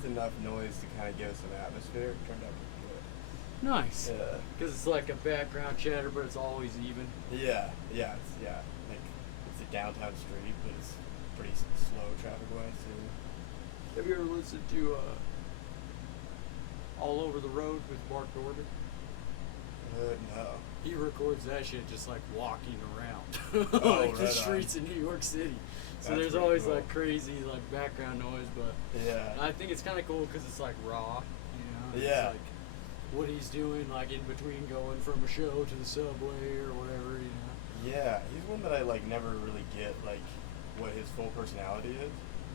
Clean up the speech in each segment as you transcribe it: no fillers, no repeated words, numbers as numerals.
just enough noise to kind of give us an atmosphere. It turned out pretty good. Nice. Yeah. Because it's like a background chatter, but it's always even. Yeah. Like it's a downtown street, but it's pretty slow traffic-wise too. Have you ever listened to All Over the Road with Mark Norman? No. He records that shit just like walking around, Oh, like the right streets in New York City. So That's there's pretty always cool. like crazy like background noise, but Yeah. I think it's kind of cool because it's like raw, you know. Yeah. It's like what he's doing, like in between going from a show to the subway or whatever, you know. Yeah, he's one that I like never really get like what his full personality is.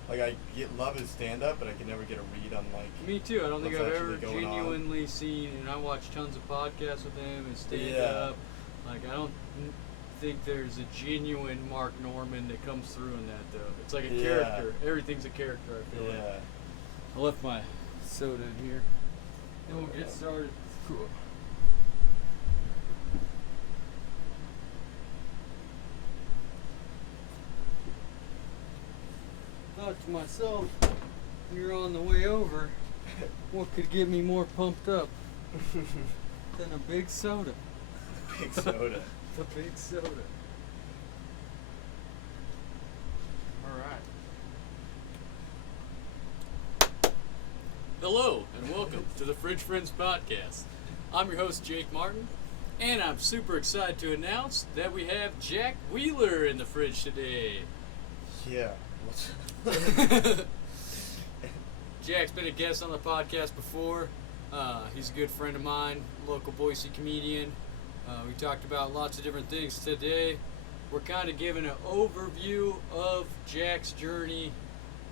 Like I love his stand up, but I can never get a read on like Me too. I don't think what's I've ever actually going on. genuinely seen, and I watch tons of podcasts with him and stand Yeah. up. Like I don't think there's a genuine Mark Norman that comes through in that though. It's like a Yeah. character. Everything's a character. I feel like. Yeah. I left my soda in here. And we'll get started. Cool. Thought to myself, when you're on the way over, what could get me more pumped up than a big soda? Big soda. A big soda. Alright. Hello, and welcome to the Fridge Friends Podcast. I'm your host, Jake Martin, and I'm super excited to announce that we have Jack Wheeler in the fridge today. Yeah. Jack's been a guest on the podcast before. He's a good friend of mine, local Boise comedian. We talked about lots of different things today. We're kind of giving an overview of Jack's journey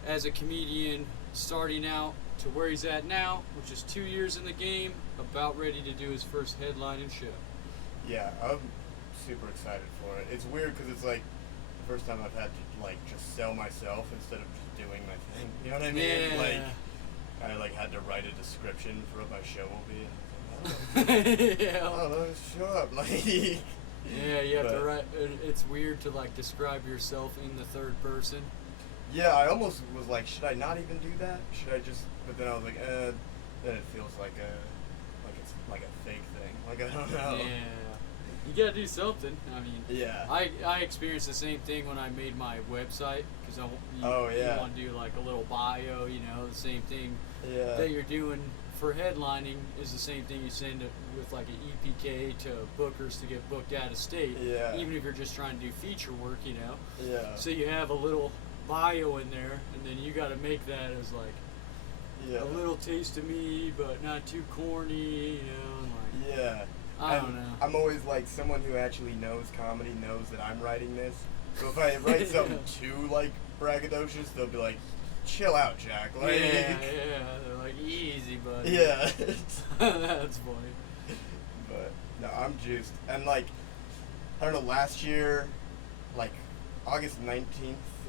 as a comedian, starting out to where he's at now, which is 2 years in the game, about ready to do his first headlining show. Yeah, I'm super excited for it. It's weird because it's like the first time I've had to like just sell myself instead of just doing my thing. You know what I mean? Yeah. Like I like had to write a description for what my show will be. And I was like, Yeah. I don't know, show up. Like Yeah, you have to But- write. It's weird to like describe yourself in the third person. Yeah, I almost was like, should I not even do that? Should I just? But then I was like, then it feels like it's like a fake thing. Like I don't know. Yeah, you gotta do something. I mean, Yeah. I experienced the same thing when I made my website because you Yeah. want to do like a little bio. You know, the same thing Yeah. that you're doing for headlining is the same thing you send with like an EPK to bookers to get booked out of state. Yeah. Even if you're just trying to do feature work, you know. Yeah. So you have a little bio in there, and then you got to make that as like Yeah. a little taste of me, but not too corny, you know. And like, Yeah. I And don't know. I'm always like someone who actually knows comedy knows that I'm writing this. So if I write something too like braggadocious, they'll be like, "Chill out, Jack." Like, yeah, they're like easy, buddy. yeah. That's funny. But no, I'm juiced. And like, I don't know. Last year, like August 19th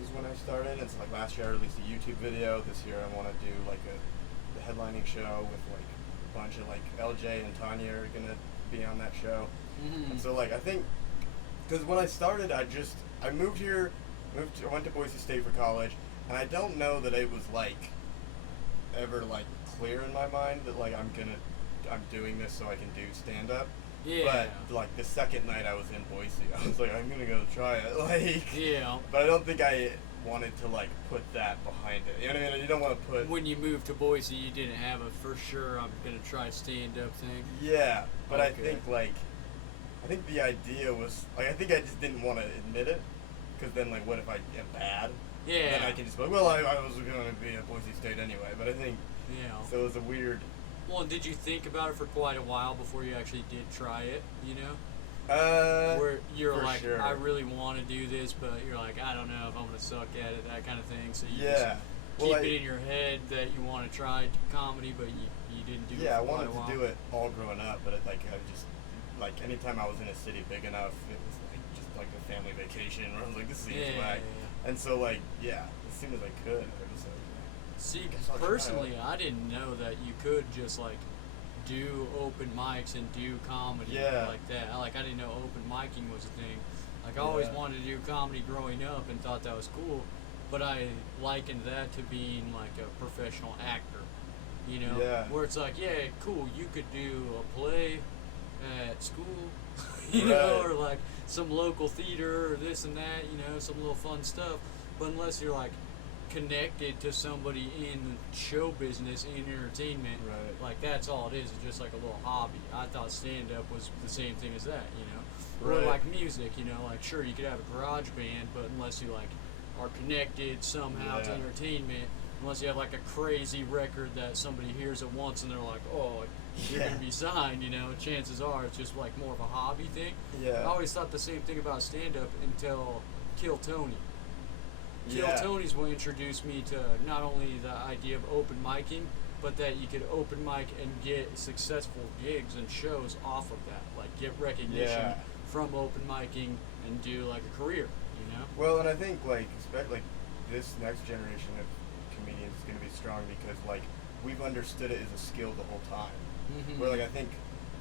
is when I started. And so like last year I released a YouTube video. This year I want to do like the headlining show with like a bunch of like LJ and Tanya are gonna be on that show. Mm-hmm. And so like I think, because when I started, I moved here, I went to Boise State for college, and I don't know that it was like ever like clear in my mind that like I'm doing this so I can do stand up. Yeah. But like the second night I was in Boise, I was like, I'm gonna go try it. Like, Yeah. but I don't think I wanted to like put that behind it. You know what I mean? You don't want to put. When you moved to Boise, you didn't have a for sure I'm gonna try stand up thing. Yeah, but I Okay. think the idea was like I think I just didn't want to admit it, because then like what if I am bad? Yeah. Then I can just be like, well, I was going to be at Boise State anyway. But I think Yeah. so. It was a weird. Well, did you think about it for quite a while before you actually did try it? You know. Where you're for like, sure. I really want to do this, but you're like, I don't know if I'm gonna suck at it, that kind of thing. So you Yeah. just keep it in your head that you want to try comedy, but you didn't do it. Yeah, I for quite wanted a while. to do it all growing up, but it, like I just like anytime I was in a city big enough, it was like just like a family vacation where I was like, this seems Yeah. whack. And so like as soon as I could, I was like, See, guess I'll try personally, it. I didn't know that you could just like do open mics and do comedy Yeah. like that. I didn't know open micing was a thing. Like I always Yeah. wanted to do comedy growing up and thought that was cool. but I likened that to being like a professional actor. You know, Yeah. where it's like, yeah, cool, you could do a play at school, you know, Right. or like some local theater or this and that, you know, some little fun stuff. But unless you're like connected to somebody in show business, in entertainment, Right. like that's all it is. It's just like a little hobby. I thought stand up was the same thing as that, you know, or Right. like music, you know, like sure you could have a garage band, but unless you like are connected somehow to Yeah. entertainment, unless you have like a crazy record that somebody hears it once and they're like, oh, you're Yeah. gonna be signed, you know, chances are it's just like more of a hobby thing. Yeah. I always thought the same thing about stand up until Kill Tony. Kill Yeah. Tony's what introduced me to not only the idea of open micing, but that you could open mic and get successful gigs and shows off of that. Like get recognition Yeah. from open micing and do like a career, you know? Well, and I think like like this next generation of comedians is going to be strong because like we've understood it as a skill the whole time. Mm-hmm. Where like I think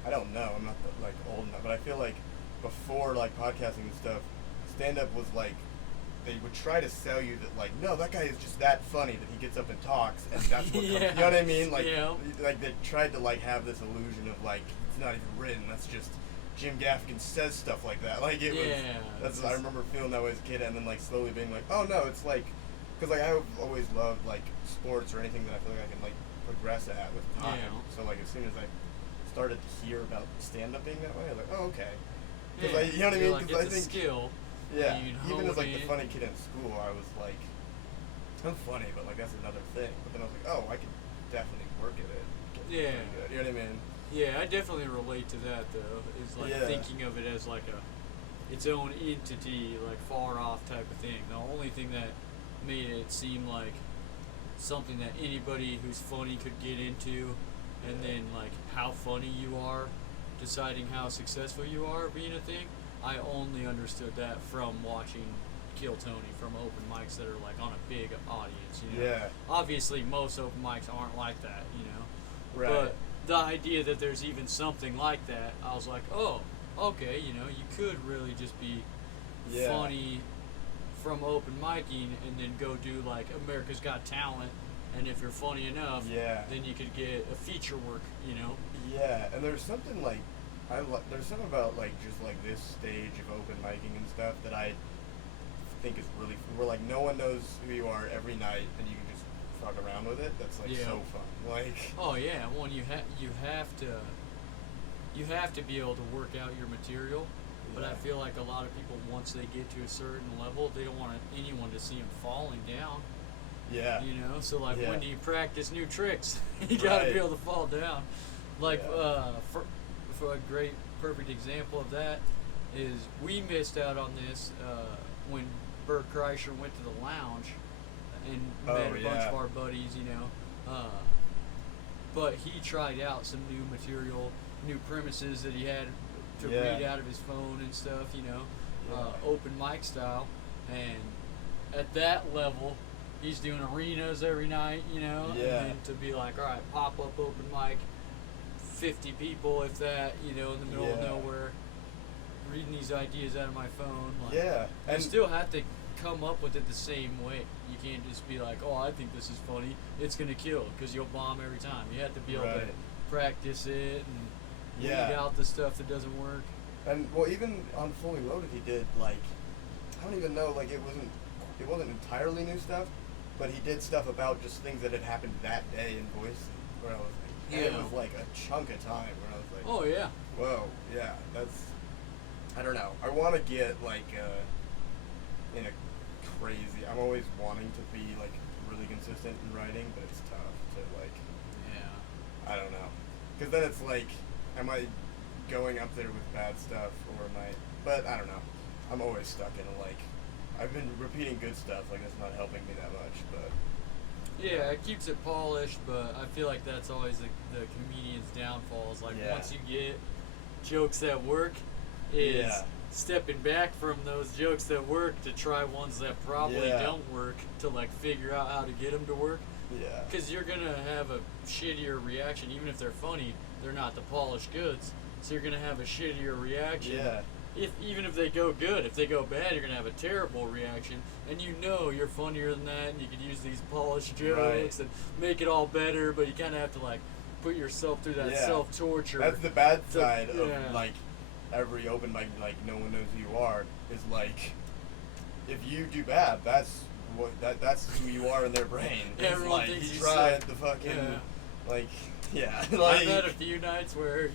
I don't know, I'm not like old enough, but I feel like before like podcasting and stuff, stand up was like they would try to sell you that like no, that guy is just that funny that he gets up and talks and that's what Yeah. comes, you know what I mean? Like Yeah. like they tried to like have this illusion of like it's not even written, that's just Jim Gaffigan says stuff like that. Like it was Yeah, that's it's I just- remember feeling that way as a kid and then like slowly being like, "Oh no, it's like cuz like I've always loved like sports or anything that I feel like I can like progress at with time." Yeah. So like as soon as I started to hear about stand up being that way, I was like, "Oh, okay." Cuz Yeah. you know what I You're mean? like, Cuz I it's a think skill. yeah, you'd even as hone like the in. funny kid in school, I was like I'm funny, but like that's another thing. But then I was like, "Oh, I could definitely work at it." Get Yeah. pretty good. You know what I mean? Yeah, I definitely relate to that though. Is like Yeah. thinking of it as like its own entity, like far off type of thing. The only thing that made it seem like something that anybody who's funny could get into, and Yeah. then like how funny you are, deciding how successful you are being a thing. I only understood that from watching Kill Tony, from open mics that are like on a big audience. You know? Yeah. Obviously, most open mics aren't like that. You know. Right. But the idea that there's even something like that, I was like, oh, okay, you know, you could really just be Yeah. funny from open micing and then go do like America's Got Talent, and if you're funny enough, Yeah. then you could get a feature work, you know? Yeah, and there's something like there's something about like just like this stage of open micing and stuff that I think is really where like no one knows who you are every night and you can just fuck around with it. That's like Yeah. so fun. Like Oh yeah, one you have to be able to work out your material. But I Yeah. feel like a lot of people, once they get to a certain level, they don't want anyone to see them falling down. yeah. You know, so like Yeah. when do you practice new tricks? You gotta Right. be able to fall down. Like Yeah. for a great perfect example of that is we missed out on this when Bert Kreischer went to the lounge and Oh, met a bunch yeah. of our buddies, you know. But he tried out some new material, new premises that he had to Yeah. read out of his phone and stuff, you know, Yeah. open mic style. And at that level, he's doing arenas every night, you know, Yeah. and then to be like, all right, pop up open mic, 50 people, if that, you know, in the middle of Yeah. nowhere, reading these ideas out of my phone. Like, Yeah. you And still have to come up with it the same way. You can't just be like, oh, I think this is funny. It's going to kill because you'll bomb every time. You have to be able to Right. practice it and Yeah. weed out the stuff that doesn't work. And well, even on Fully Loaded, he did like I don't even know like it wasn't entirely new stuff, but he did stuff about just things that had happened that day in Boise, where I was like, and it Yeah. was like a chunk of time where I was like, Oh, yeah. whoa, yeah, that's I don't know. I want to get like in a crazy. I'm always wanting to be like really consistent in writing, but it's tough to like Yeah. I don't know. Because then it's like, am I going up there with bad stuff or am I. But I don't know. I'm always stuck in a like. I've been repeating good stuff, like it's not helping me that much, but. Yeah, it keeps it polished, but I feel like that's always the comedian's downfall. Is like Yeah. once you get jokes that work, is Yeah. stepping back from those jokes that work to try ones that probably Yeah. don't work to like figure out how to get them to work. Yeah. Because you're gonna have a shittier reaction, even if they're funny. They're not the polished goods, so you're gonna have a shittier reaction Yeah. even if they go good, if they go bad, you're gonna have a terrible reaction, and you know you're funnier than that, and you could use these polished jokes Right. and make it all better, but you kind of have to like put yourself through that Yeah. self-torture. That's the bad So, side of yeah. like every open mic. Like no one knows who you are. Is like if you do bad, that's that's who you are in their brain. It's Everyone like thinks he you tried suck. the fucking Yeah. like yeah. I've Like had a few nights where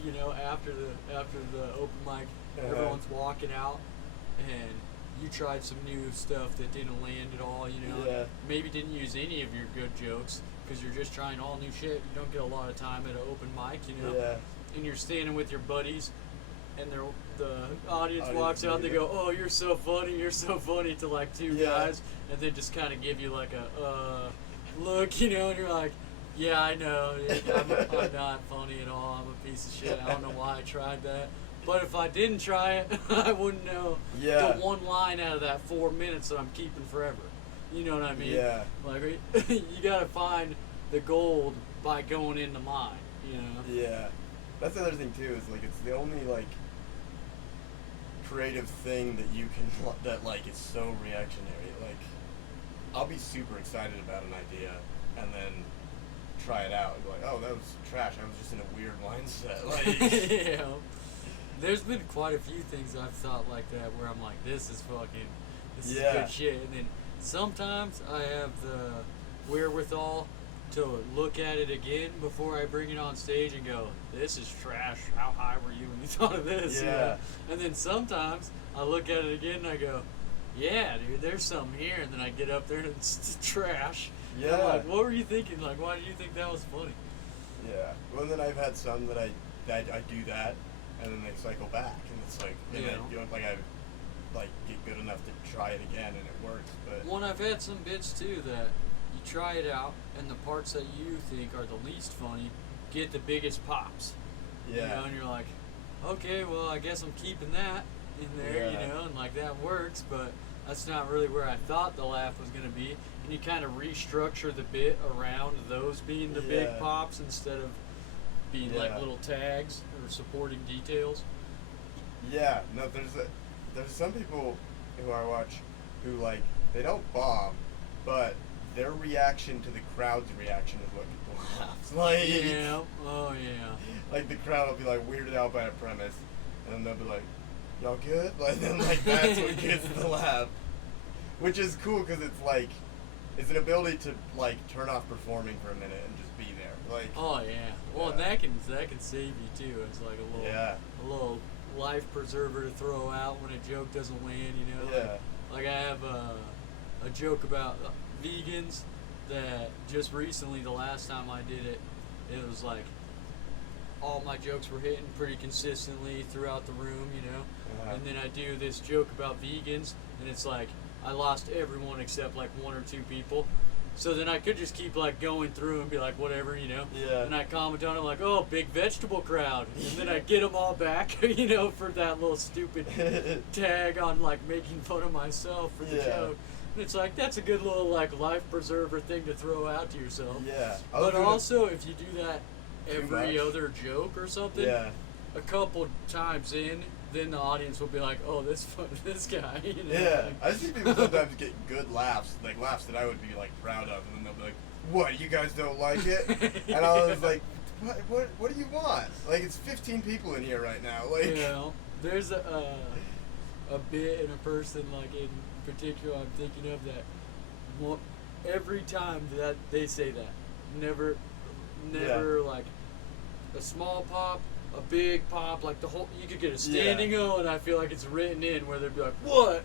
after the open mic, everyone's walking out, and you tried some new stuff that didn't land at all. Yeah. Maybe didn't use any of your good jokes because you're just trying all new shit. You don't get a lot of time at an open mic, Yeah. and you're standing with your buddies, and the audience Audience walks out. They leader. go, "Oh, you're so funny," to like two Yeah. guys, and then just kind of give you like a look, and you're like, "Yeah, I know. I'm not funny at all. I'm a piece of shit. I don't know why I tried that." But if I didn't try it, I wouldn't know Yeah. the one line out of that 4 minutes that I'm keeping forever. You know what I mean? Yeah. Like, you gotta find the gold by going into mine, Yeah. That's the other thing too. Is like it's the only like creative thing that you can that like is so reactionary. Like I'll be super excited about an idea and then try it out and be like, oh, that was trash. I was just in a weird mindset. Like There's been quite a few things I've thought like that where I'm like, this is Yeah. good shit. And then sometimes I have the wherewithal to look at it again before I bring it on stage and go, this is trash. How high were you when you thought of this? Yeah. And then sometimes I look at it again and I go, yeah, dude, there's something here. And then I get up there and it's trash. Yeah. I'm like, what were you thinking? Like, why did you think that was funny? Yeah. Well, then I've had some that I do that, and then they cycle back, and it's like, and then you don't like I like get good enough to try it again, and it works. But One, I've had some bits too that you try it out, and the parts that you think are the least funny get the biggest pops. yeah, And you're like, okay, well, I guess I'm keeping that in there, Yeah. and like that works, but that's not really where I thought the laugh was gonna be. And you kind of restructure the bit around those being the big Yeah. pops instead of being like Yeah. little tags or supporting details. yeah. No, there's some people who I watch who like they don't bomb, but their reaction to the crowd's reaction is what people laugh. Like Yeah. Oh yeah. like the crowd will be like weirded out by a premise, and then they'll be like, "Y'all good?" Like then like that's what gets the laugh, which is cool because it's like it's an ability to like turn off performing for a minute and just be there. Like Oh yeah. Well, Yeah. and that can save you too. It's like a little life preserver to throw out when a joke doesn't land. Yeah. Like I have a joke about vegans that just recently, the last time I did it, it was like all my jokes were hitting pretty consistently throughout the room, Uh-huh. And then I do this joke about vegans, and it's like I lost everyone except like one or two people. So then I could just keep like going through and be like whatever, Yeah. And I comment on it like, oh, big vegetable crowd, and then I get them all back, for that little stupid tag on like making fun of myself for the Yeah. joke. And it's like that's a good little like life preserver thing to throw out to yourself. Yeah. I was But doing it- also, if you do that Too every much. other joke or something, Yeah. a couple times in, then the audience will be like, "Oh, this guy." Yeah, like- I see people sometimes get good laughs, like laughs that I would be like proud of, and then they'll be like, "What? You guys don't like it?" And I was like, "What do you want? Like, it's 15 people in here right now. Like, There's a bit and a person like in particular I'm thinking of that. Every time that they say that, never like a small pop. A big pop, like the whole, you could get a standing O, and I feel like it's written in where they'd be like, what?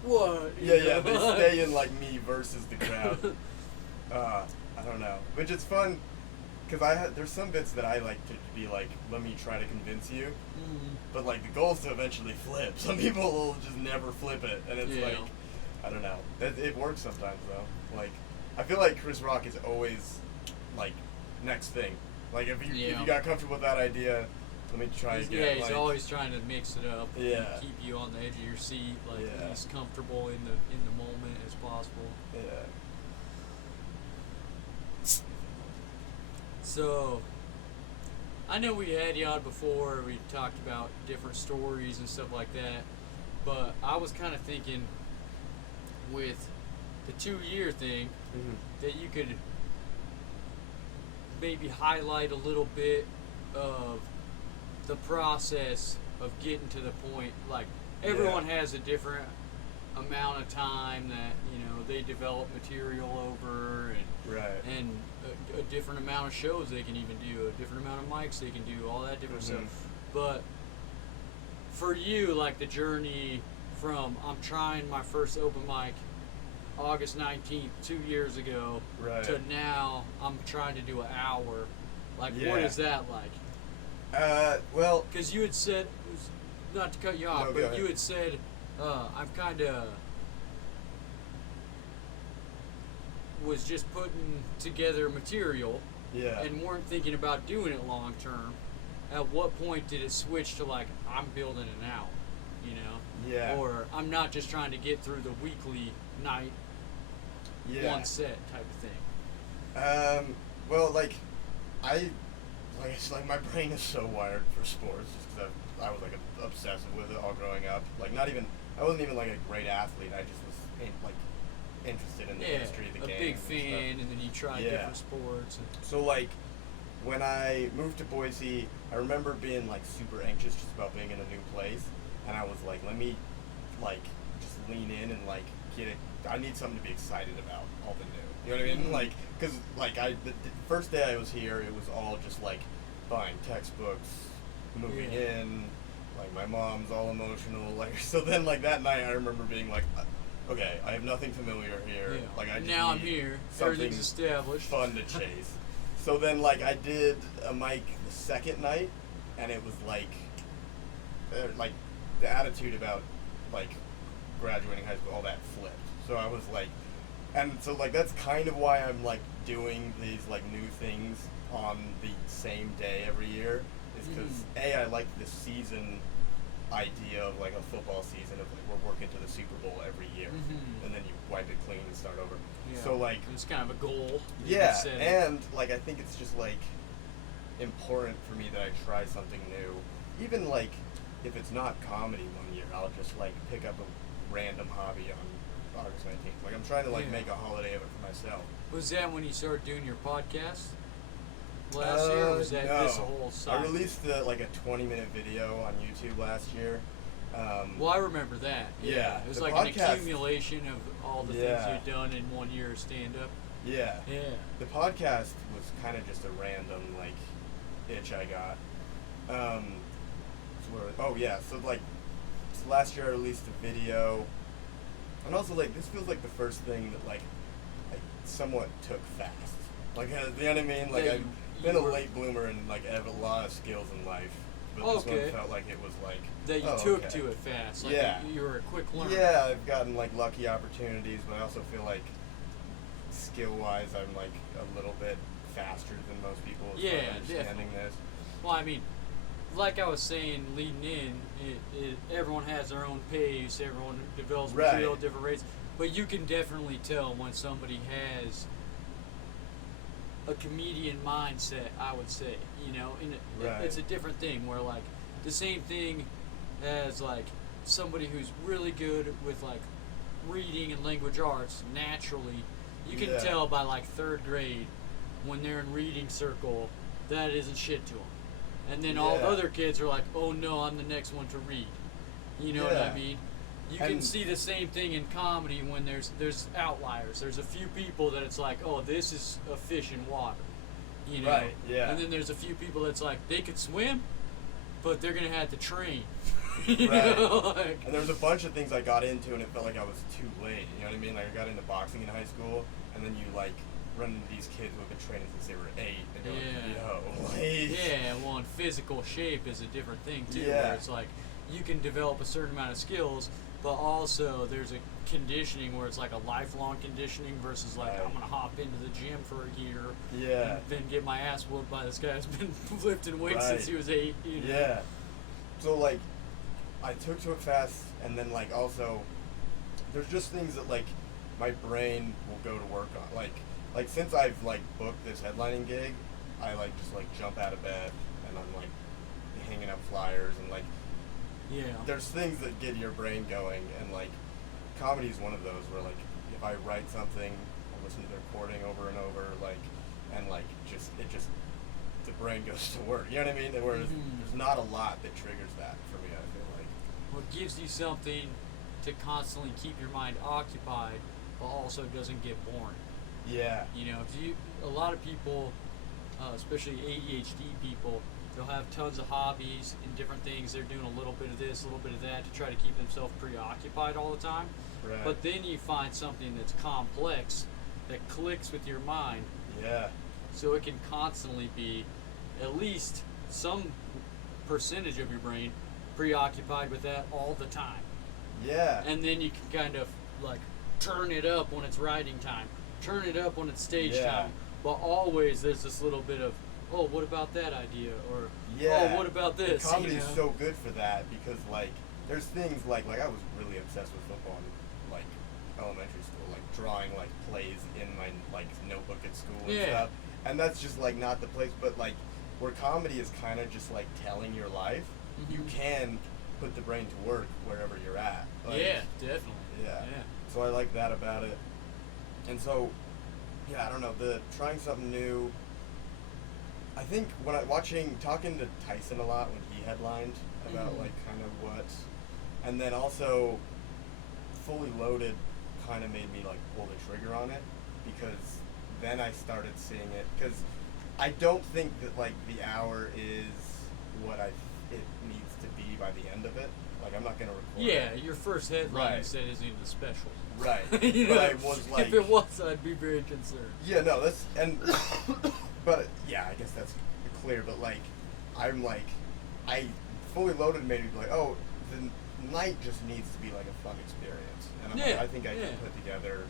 yeah, they stay in like me versus the crowd. I don't know, which is fun, because there's some bits that I like to be like, let me try to convince you, but like the goal is to eventually flip. Some people will just never flip it, and it's like, I don't know, it works sometimes though. Like, I feel like Chris Rock is always like next thing. Like if you got comfortable with that idea, let me try again. Yeah, he's like, always trying to mix it up. Yeah. And keep you on the edge of your seat, like Yeah. as comfortable in the moment as possible. Yeah. So, I know we had you on before. We talked about different stories and stuff like that. But I was kind of thinking with the 2-year thing that you could maybe highlight a little bit of the process of getting to the point. Like, everyone has a different amount of time that, you know, they develop material over, and a different amount of shows they can even do, a different amount of mics they can do, all that different stuff. But for you, like, the journey from I'm trying my first open mic August 19th 2 years ago to now I'm trying to do an hour, like, what is that like? Well, because you had said, not to cut you off, but you had said I'm kind of was just putting together material and weren't thinking about doing it long term. At what point did it switch to, like, I'm building an hour, you know? Yeah. Or I'm not just trying to get through the weekly night, one set type of thing? Well, like, it's like my brain is so wired for sports just because I was, like, obsessive with it all growing up. Like, I wasn't even, like, a great athlete. I just was, interested in the history of the game. A big fan, and then you tried different sports. So, like, when I moved to Boise, I remember being, like, super anxious just about being in a new place, and I was like, let me, like, just lean in and, like, get it. I need something to be excited about, all the new. You know what I mean? Like, because, like, the first day I was here, it was all just, like, buying textbooks, moving in, like, my mom's all emotional, like, so then, like, that night I remember being like, okay, I have nothing familiar here. Like, I just now I'm need here. something Everything's established. fun to chase. So then, like, I did a mic the second night, and it was like the attitude about, like, graduating high school, all that flipped. So I was like, and so, like, that's kind of why I'm, like, doing these, like, new things on the same day every year, is because I like the season idea of, like, a football season of, like, we're working to the Super Bowl every year, and then you wipe it clean and start over. So, like, it's kind of a goal. And, like, I think it's just, like, important for me that I try something new. Even, like, if it's not comedy one year, I'll just, like, pick up a random hobby on August 19th. Like, I'm trying to, like, make a holiday of it for myself. Was that when you started doing your podcast last year, or was that this whole cycle? I released, like, a 20-minute video on YouTube last year. Well, I remember that. Yeah. It was the like podcast, an accumulation of all the things you'd done in 1 year of stand-up. Yeah. Yeah. The podcast was kind of just a random, like, itch I got. So, like, last year I released a video. And also, like, this feels like the first thing that, like, I somewhat took fast. Like, you know what I mean? Like, I've been a late bloomer and, like, I have a lot of skills in life. But this one felt like it was, like, that you took to it fast. Like, you were a quick learner. Yeah, I've gotten, like, lucky opportunities, but I also feel like skill-wise I'm, like, a little bit faster than most people as far as understanding this. Well, I mean, like I was saying leading in, everyone has their own pace, everyone develops material at different rates, but you can definitely tell when somebody has a comedian mindset, I would say, you know, and it's a different thing where, like, the same thing as, like, somebody who's really good with, like, reading and language arts naturally, you can tell by, like, third grade when they're in reading circle that isn't shit to them. And then all the other kids are like, oh no, I'm the next one to read. You know what I mean? You can see the same thing in comedy when there's outliers. There's a few people that it's like, oh, this is a fish in water. You know? And then there's a few people that's like, they could swim, but they're going to have to train. You know? Like, and there was a bunch of things I got into and it felt like I was too late. You know what I mean? Like, I got into boxing in high school, and then you, like, run into these kids who have been training since they were 8, and you're like, yo, well, and physical shape is a different thing, too, where it's like, you can develop a certain amount of skills, but also there's a conditioning where it's like a lifelong conditioning versus, like, I'm going to hop into the gym for a year and then get my ass whooped by this guy who's been lifting weights since he was 8, you know? Yeah. So, like, I took to it fast, and then, like, also, there's just things that, like, my brain will go to work on. Like, since I've, like, booked this headlining gig, I, like, just, like, jump out of bed, and I'm, like, hanging up flyers, and, like, there's things that get your brain going, and like comedy is one of those where like if I write something, I listen to the recording over and over, like, and like it just the brain goes to work. You know what I mean? And whereas there's not a lot that triggers that for me. I feel like. Well, it gives you something to constantly keep your mind occupied, but also doesn't get boring. Yeah. You know, a lot of people, especially ADHD people, they'll have tons of hobbies and different things. They're doing a little bit of this, a little bit of that to try to keep themselves preoccupied all the time. Right. But then you find something that's complex that clicks with your mind. Yeah. So it can constantly be at least some percentage of your brain preoccupied with that all the time. Yeah. And then you can kind of like turn it up when it's writing time, turn it up when it's stage time. But always there's this little bit of, oh, what about that idea? Or, oh, what about this? Comedy is so good for that because, like, there's things like I was really obsessed with football in, like, elementary school, like, drawing, like, plays in my, like, notebook at school and stuff. And that's just, like, not the place. But, like, where comedy is kind of just, like, telling your life, you can put the brain to work wherever you're at. Like, yeah, definitely. Yeah. So I like that about it. And so, yeah, I don't know, trying something new. I think when talking to Tyson a lot when he headlined about like kind of what, and then also Fully Loaded kind of made me like pull the trigger on it because then I started seeing it because I don't think that like the hour is what it needs to be by the end of it. Like I'm not gonna record. Yeah, your first headline you said isn't even special. Right. You but know, I was like, if it was, I'd be very concerned. Yeah, no, that's but yeah, I guess that's clear. But like, I'm like, I Fully Loaded made me be like, oh, the night just needs to be like a fun experience, and I'm like, I think I can put together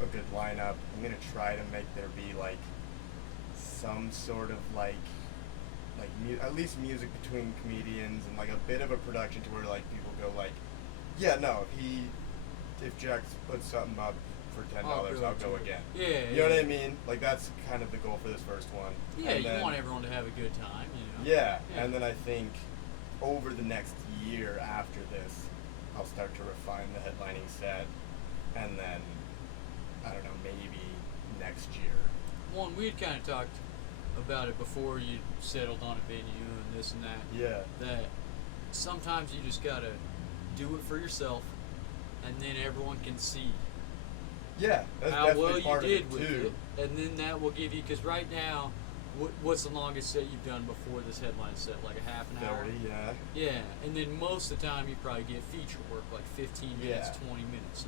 a good lineup. I'm gonna try to make there be like some sort of like at least music between comedians and like a bit of a production to where like people go like, yeah, no, if Jack puts something up for $10, I'll go again. Yeah, you know what I mean? Like that's kind of the goal for this first one. Yeah, and you then, want everyone to have a good time, you know. Yeah, and then I think over the next year after this, I'll start to refine the headlining set, and then I don't know, maybe next year. Well, and we had kind of talked about it before you settled on a venue and this and that. Yeah. That sometimes you just gotta do it for yourself, and then everyone can see. Yeah, that's how definitely well part you did of it with too. it, and then that will give you. Because right now, what's the longest set you've done before this headline set? Like a half an hour. 30, yeah. Yeah, and then most of the time you probably get feature work, like 15 minutes, 20 minutes.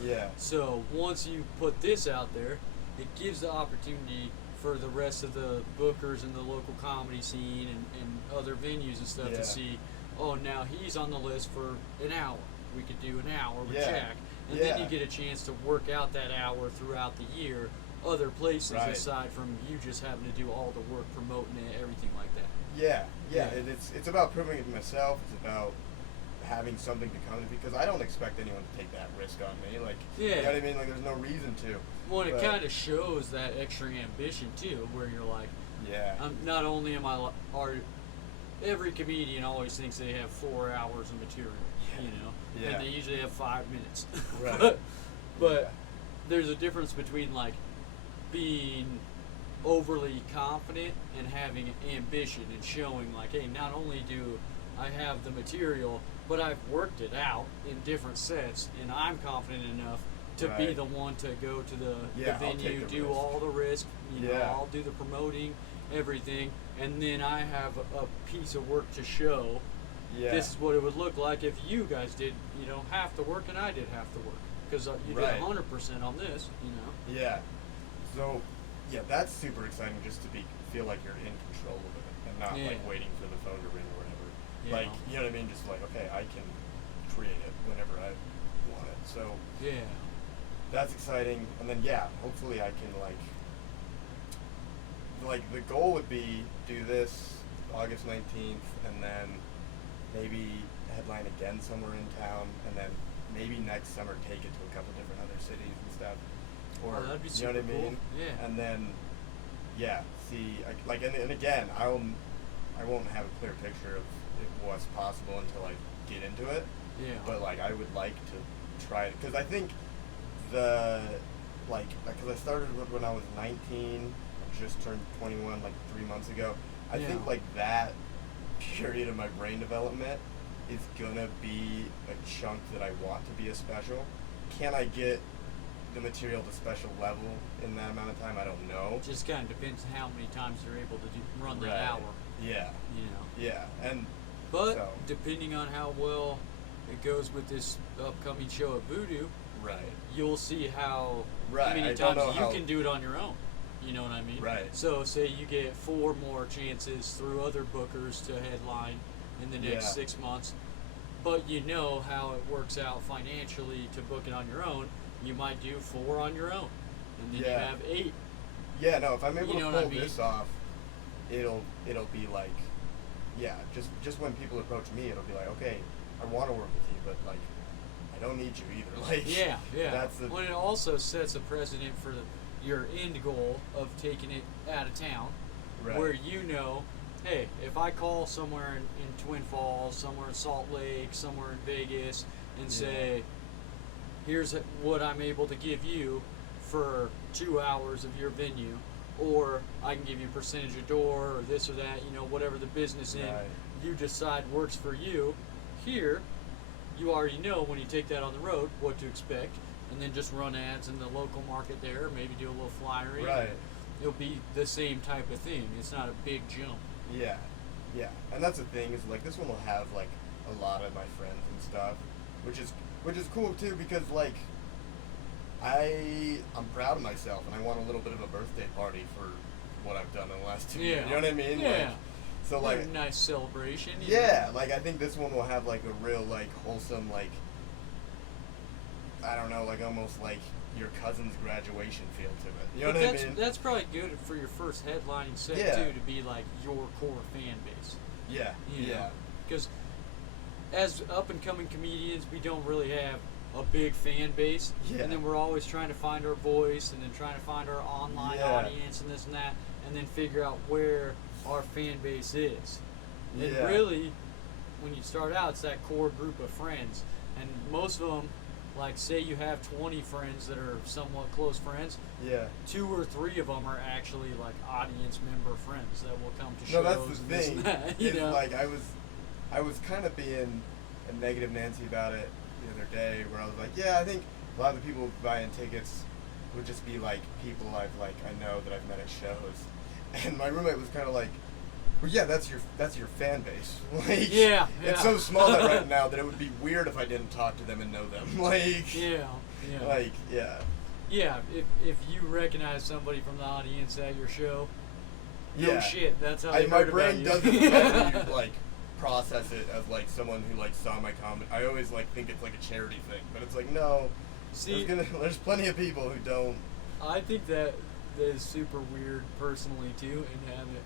You know. Yeah. So once you put this out there, it gives the opportunity for the rest of the bookers in the local comedy scene and other venues and stuff to see, oh, now he's on the list for an hour. We could do an hour with Jack. And then you get a chance to work out that hour throughout the year, other places aside from you just having to do all the work promoting it, everything like that. Yeah. And it's about proving it to myself. It's about having something to come to, because I don't expect anyone to take that risk on me. Like, you know what I mean? Like, there's no reason to. Well, and it kind of shows that extra ambition too, where you're like, not only am I, every comedian always thinks they have 4 hours of material, you know, and they usually have 5 minutes. Right. but there's a difference between like being overly confident and having ambition and showing like, hey, not only do I have the material, but I've worked it out in different sets, and I'm confident enough to be the one to go to the venue, do all the risk, you know, I'll do the promoting, everything, and then I have a piece of work to show. This is what it would look like if you guys did, you know, half the work and I did half the work, because you did 100% on this, you know. Yeah. So, that's super exciting, just to feel like you're in control of it and not like waiting for the phone to ring or whatever. Like, you know what I mean? Just like, okay, I can create it whenever I want it. So that's exciting. And then hopefully I can like the goal would be do this August 19th, and then maybe headline again somewhere in town, and then maybe next summer take it to a couple different other cities and stuff. Or that'd be you know what I mean? Cool. Yeah. And then and again I won't have a clear picture of what's possible until I get into it. Yeah. But like I would like to try it because I think the like because I started when I was 19, I just turned 21 like 3 months ago. I think like that period of my brain development is gonna be a chunk that I want to be a special. Can I get the material to special level in that amount of time? I don't know. Just kind of depends how many times you're able to run that hour. Yeah. You know. Yeah, and but so, depending on how well it goes with this upcoming show at Voodo, right, you'll see how right. many I times don't know you how, can do it on your own. You know what I mean? Right. So say you get 4 more chances through other bookers to headline in the next 6 months, but you know how it works out financially to book it on your own. You might do 4 on your own, and then you have 8. Yeah, no. If I'm able to pull I mean? this off, it'll be like, just when people approach me, it'll be like, okay, I want to work with you, but like, I don't need you either. Like, yeah. That's the. Well, it also sets a precedent for your end goal of taking it out of town, Right. where you know, hey, if I call somewhere in Twin Falls, somewhere in Salt Lake, somewhere in Vegas, and say, here's what I'm able to give you for 2 hours of your venue, or I can give you a percentage of door, or this or that, you know, whatever the business in you decide works for you. Here, you already know when you take that on the road what to expect, and then just run ads in the local market there, maybe do a little flyering. Right. It'll be the same type of thing. It's not a big jump. Yeah, and that's the thing is like this one will have like a lot of my friends and stuff, which is cool too because like I'm proud of myself and I want a little bit of a birthday party for what I've done in the last 2 years. You know what I mean? Yeah. Like, so like a nice celebration. Yeah, like I think this one will have like a real like wholesome like I don't know, like almost like your cousin's graduation feel to it. You know what I mean? That's probably good for your first headlining set too, to be like your core fan base. Yeah. Because as up and coming comedians, we don't really have a big fan base, and then we're always trying to find our voice, and then trying to find our online audience, and this and that, and then figure out where our fan base is. And really, when you start out, it's that core group of friends, and most of them, like say you have 20 friends that are somewhat close friends, 2 or 3 of them are actually like audience member friends that will come to shows. No, that's the thing. You know? Like I was kind of being a negative Nancy about it the other day, where I was like, I think a lot of the people buying tickets would just be like people I know that I've met at shows, and my roommate was kind of like, well, that's your fan base. Like, it's so small that right now that it would be weird if I didn't talk to them and know them. Like, like, if you recognize somebody from the audience at your show, no shit, that's how they my heard brain about you. doesn't let me like process it as like someone who like saw my comedy. I always like think it's like a charity thing, but it's like no. See, there's plenty of people who don't. I think that is super weird personally too, and have it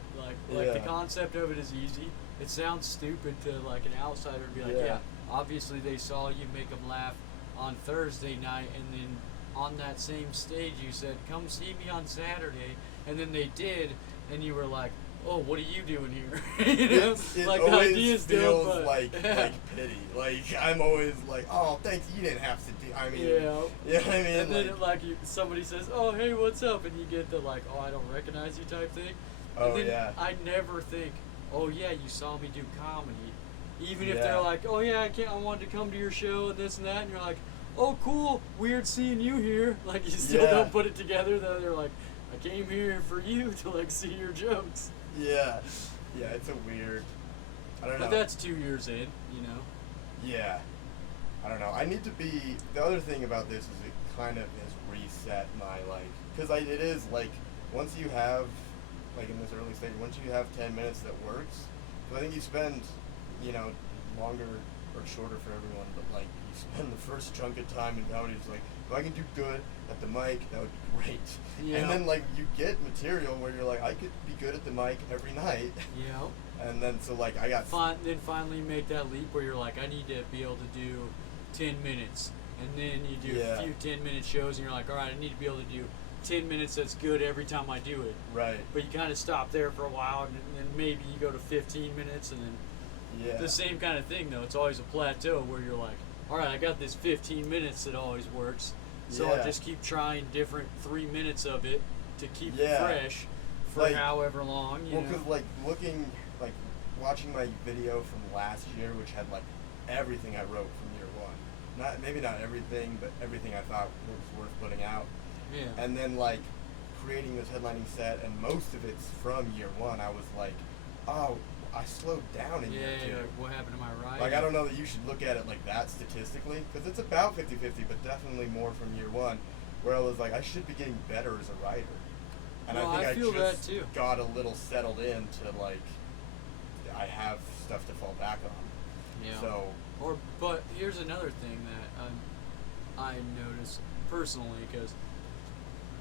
like the concept of it is easy. It sounds stupid to like an outsider to be like, obviously they saw you make them laugh on Thursday night, and then on that same stage you said, come see me on Saturday, and then they did, and you were like, oh, what are you doing here? You know, it like always the idea's feels dope, but like pity. Like I'm always like, oh, thanks, you didn't have to do. I mean, you know what I mean? And then somebody says, oh, hey, what's up? And you get the like, oh, I don't recognize you type thing. Oh, and then I never think, oh yeah, you saw me do comedy. Even if they're like, oh yeah, I wanted to come to your show and this and that, and you're like, oh cool, weird seeing you here. Like you still don't put it together that they're like, I came here for you to like see your jokes. Yeah, it's a weird. I don't know. But that's 2 years in, you know. Yeah, I don't know. I need to be. The other thing about this is it kind of has reset my because it is like once you have like in this early stage, once you have 10 minutes that works, I think you spend longer or shorter for everyone, but like you spend the first chunk of time in comedy just like, if I can do good at the mic, that would be great. Yeah. And then like you get material where you're like, I could be good at the mic every night. Yeah. And then so like I got then finally make that leap where you're like, I need to be able to do 10 minutes, and then you do a few 10-minute shows, and you're like, all right, I need to be able to do 10 minutes that's good every time I do it. Right. But you kind of stop there for a while, and then maybe you go to 15 minutes, and then Yeah. the same kind of thing though. It's always a plateau where you're like, all right, I got this 15 minutes that always works, so I'll Yeah. just keep trying different 3 minutes of it to keep Yeah. it fresh for Like- however long. You Well, know? because like watching my video from last year, which had like everything I wrote from year one. Maybe not everything, but everything I thought was worth putting out. Yeah. And then like creating this headlining set, and most of it's from year one. I was like, oh, I slowed down in year two. Like, what happened to my writing? Like, I don't know that you should look at it like that statistically, because it's about 50-50, but definitely more from year one, where I was like, I should be getting better as a writer. And Well, I think I feel just that too. got a little settled in to, like, I have stuff to fall back on. Yeah. So, But here's another thing that I noticed personally, because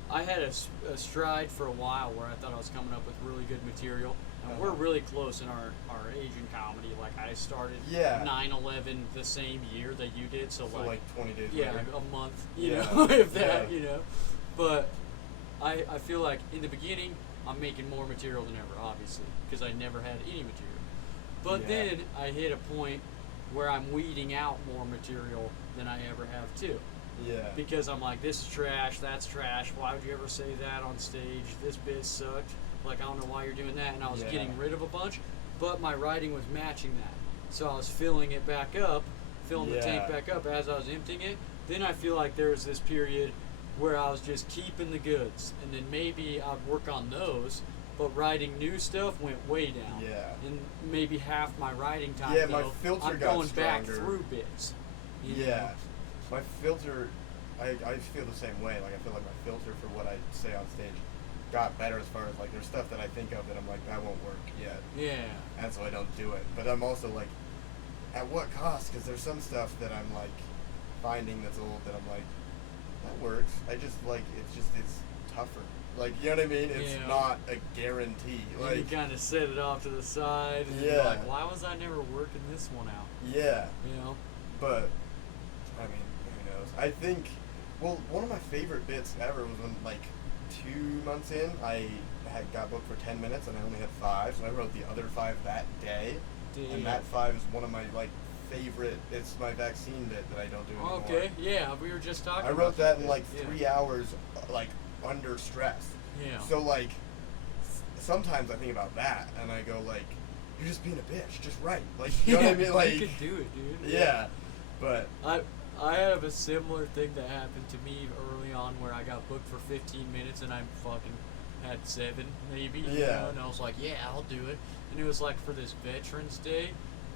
I had a stride for a while where I thought I was coming up with really good material. And we're really close in our Asian comedy. Like, I started 9/11 the same year that you did, so like 20 days yeah, later. a month, you Yeah. know, if that, Yeah. you know. But I feel like in the beginning, I'm making more material than ever, obviously, because I never had any material. But Yeah. then I hit a point where I'm weeding out more material than I ever have too. Yeah. Because I'm like, this is trash, that's trash, why would you ever say that on stage? This bit sucked. Like, I don't know why you're doing that. And I was Yeah. getting rid of a bunch, but my writing was matching that. So I was filling it back up, filling the tank Yeah. back up as I was emptying it. Then I feel like there was this period where I was just keeping the goods. And then maybe I'd work on those, but writing new stuff went way down. Yeah. And maybe half my writing time, Yeah, my though, filter I'm got going back stronger. through bits. you Yeah. know? My filter, I feel the same way. Like, I feel like my filter for what I say on stage got better, as far as like there's stuff that I think of that I'm like, that won't work yet, Yeah. and so I don't do it. But I'm also like, at what cost? Because there's some stuff that I'm like finding that's old that I'm like, that works. I just like it's tougher. Like, you know what I mean? It's Yeah. not a guarantee. And you Like, kind of set it off to the side, and Yeah. you're like, why was I never working this one out? yeah. You know? But I mean, who knows? I think, well, one of my favorite bits ever was when, like, 2 months in, I had got booked for 10 minutes and I only had 5, so I wrote the other 5 that day. And that 5 is one of my, like, favorite. It's my vaccine bit that I don't do anymore. Okay, yeah, we were just talking I about wrote that in bit. like Yeah. 3 hours, like, under stress. Yeah. So, like, sometimes I think about that and I go, like, you're just being a bitch. Just write. Like, you know what I mean? Like, you can do it, dude. yeah. But I have a similar thing that happened to me early on where I got booked for 15 minutes and I fucking had 7 maybe. You Yeah. know, and I was like, yeah, I'll do it. And it was like for this Veterans Day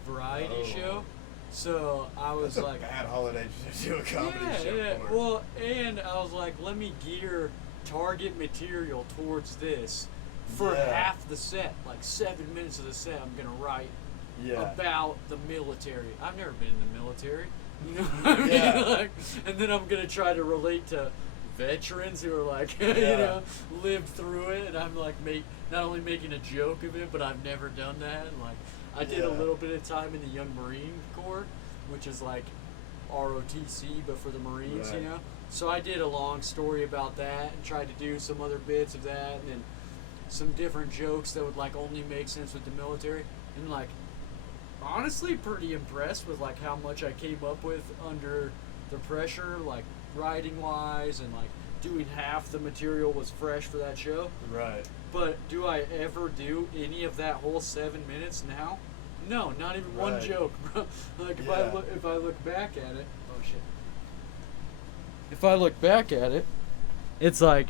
variety Oh. show. So I was that's a like, bad holiday to do a comedy show yeah. for. Well, and I was like, let me gear target material towards this for Yeah. half the set, like 7 minutes of the set. I'm gonna write Yeah. about the military. I've never been in the military, you know what I mean? Yeah. Like, and then I'm gonna try to relate to veterans who are like, you Yeah. know, lived through it, and I'm like, not only making a joke of it, but I've never done that. And like, I did a Yeah. little bit of time in the Young Marine Corps, which is like ROTC, but for the Marines, Right. you know. So I did a long story about that and tried to do some other bits of that, and then some different jokes that would like only make sense with the military, and like honestly pretty impressed with like how much I came up with under the pressure, like writing wise, and like doing half the material was fresh for that show. Right. But do I ever do any of that whole 7 minutes now? No, not even one Right. joke, bro. Like if Yeah. I look back at it, oh shit. If I look back at it, it's like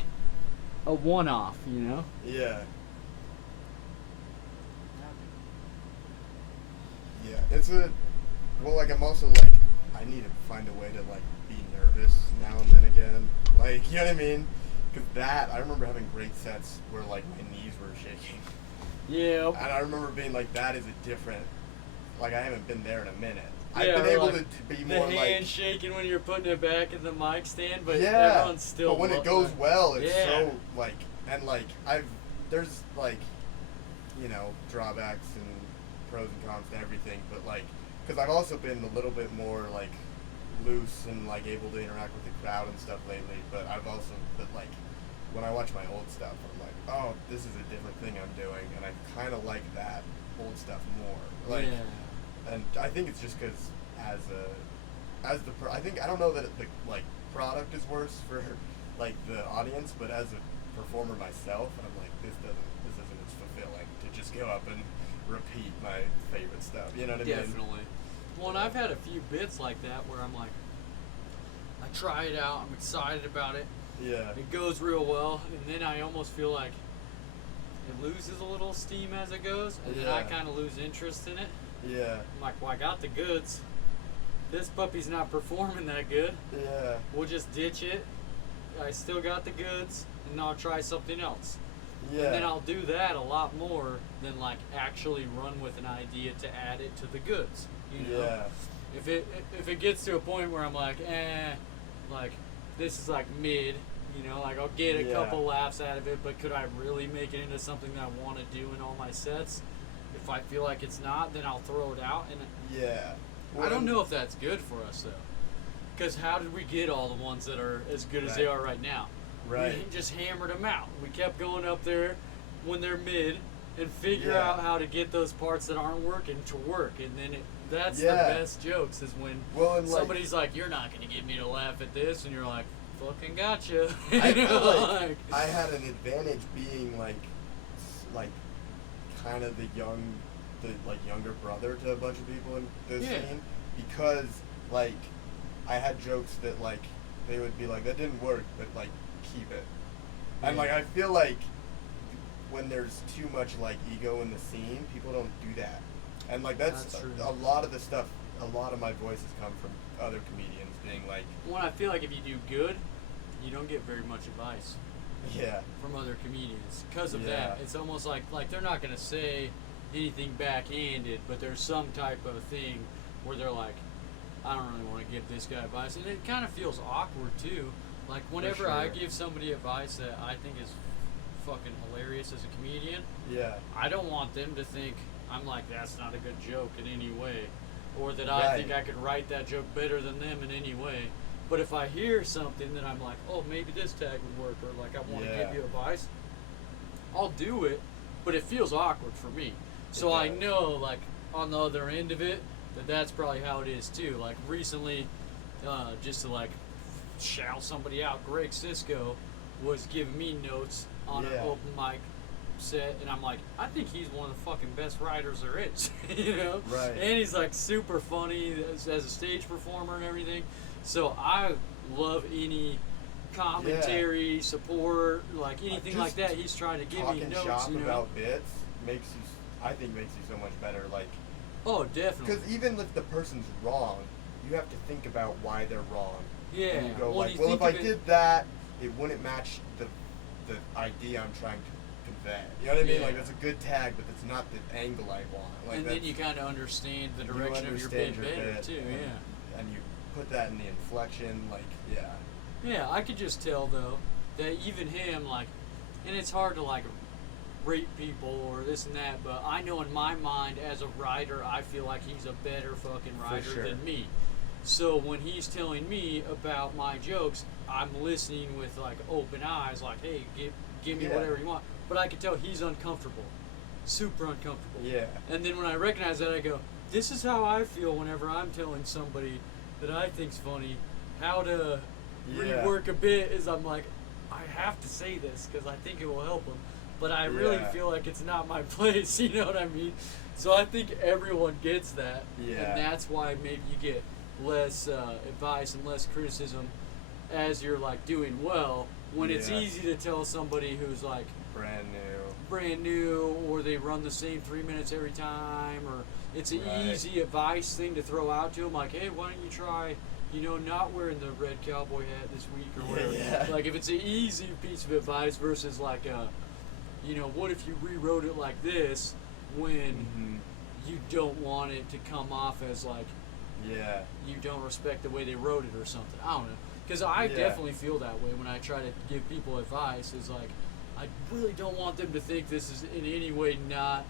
a one-off, you know? Yeah. Yeah. It's well, like, I'm also like, I need to find a way to like be nervous now and then again. Like, you know what I mean? Because I remember having great sets where like my knees were shaking. Yeah. And I remember being like, that is a different, like, I haven't been there in a minute. Yeah, I've been or able like to be the more hand like, shaking when you're putting it back in the mic stand, but yeah, everyone's still. but when it goes like, well, it's yeah. so like, and like there's like, you know, drawbacks and pros and cons to everything, but like, because I've also been a little bit more like loose and like able to interact with the crowd and stuff lately, but like when I watch my old stuff, I'm like, oh, this is a different thing I'm doing, and I kind of like that old stuff more. Like, Yeah. And I think it's just because I think I don't know that the like product is worse for like the audience, but as a performer myself, I'm like this isn't as fulfilling to just go up and repeat my favorite stuff. You know what I mean? Definitely. Well, and I've had a few bits like that where I'm like, I try it out, I'm excited about it. Yeah. It goes real well, and then I almost feel like it loses a little steam as it goes, and then I kind of lose interest in it. Yeah. I'm like, well, I got the goods. This puppy's not performing that good. Yeah. We'll just ditch it. I still got the goods, and I'll try something else. Yeah. And then I'll do that a lot more than like actually run with an idea to add it to the goods. You know? Yeah. If it gets to a point where I'm like, like this is like mid, you know, like I'll get a couple laughs out of it, but could I really make it into something that I want to do in all my sets? If I feel like it's not, then I'll throw it out. And Yeah. I don't know if that's good for us though, because how did we get all the ones that are as good as they are right now? Right. We just hammered them out. We kept going up there when they're mid and figure out how to get those parts that aren't working to work, and then that's the best jokes is when somebody's like, "You're not gonna get me to laugh at this," and you're like, "Fucking gotcha." I feel like I had an advantage being like kind of the younger brother to a bunch of people in the scene, because like I had jokes that like they would be like, that didn't work, but like keep it. And like I feel like when there's too much like ego in the scene, people don't do that. And like that's true. a lot of the stuff, a lot of my voices come from other comedians being like, well, I feel like if you do good, you don't get very much advice. Yeah. From other comedians because of that. It's almost like they're not gonna say anything backhanded, but there's some type of thing where they're like, I don't really want to give this guy advice, and it kind of feels awkward too. Like whenever I give somebody advice that I think is fucking hilarious as a comedian, I don't want them to think I'm like, that's not a good joke in any way, or that I think I could write that joke better than them in any way. But if I hear something that I'm like, oh, maybe this tag would work, or like I want to give you advice, I'll do it, but it feels awkward for me. So I know, like, on the other end of it, that's probably how it is too. Like recently, just to like shout somebody out, Greg Cisco was giving me notes on an open mic set, and I'm like, I think he's one of the fucking best writers there is, you know? Right. And he's like super funny as a stage performer and everything. So I love any commentary, support, like anything like that. He's trying to give me notes. Talking shop you know? about bits makes you, I think, makes you so much better. Like, oh, definitely. because even if the person's wrong, you have to think about why they're wrong. Yeah. And you go well, like, well, if I did that, it wouldn't match the idea I'm trying to convey. You know what I mean? Like, that's a good tag, but that's not the angle I want. Like, and then you kind of understand the direction of your bit better too. And you put that in the inflection, like, Yeah, I could just tell though that even him, like, and it's hard to like rate people or this and that, but I know in my mind as a writer, I feel like he's a better fucking writer than me. So when he's telling me about my jokes, I'm listening with like open eyes, like, hey, give me whatever you want. But I can tell he's uncomfortable, super uncomfortable. Yeah. And then when I recognize that, I go, this is how I feel whenever I'm telling somebody that I think's funny how to rework a bit. Is I'm like, I have to say this because I think it will help them, but I really feel like it's not my place. You know what I mean? So I think everyone gets that, and that's why maybe you get less advice and less criticism as you're like doing well. When it's easy to tell somebody who's like brand new, or they run the same 3 minutes every time, or it's an easy advice thing to throw out to them, like, hey, why don't you try, you know, not wearing the red cowboy hat this week or whatever. Like, if it's an easy piece of advice versus like you know, what if you rewrote it like this when you don't want it to come off as like you don't respect the way they wrote it or something. I don't know. Because I definitely feel that way when I try to give people advice. Is like, I really don't want them to think this is in any way not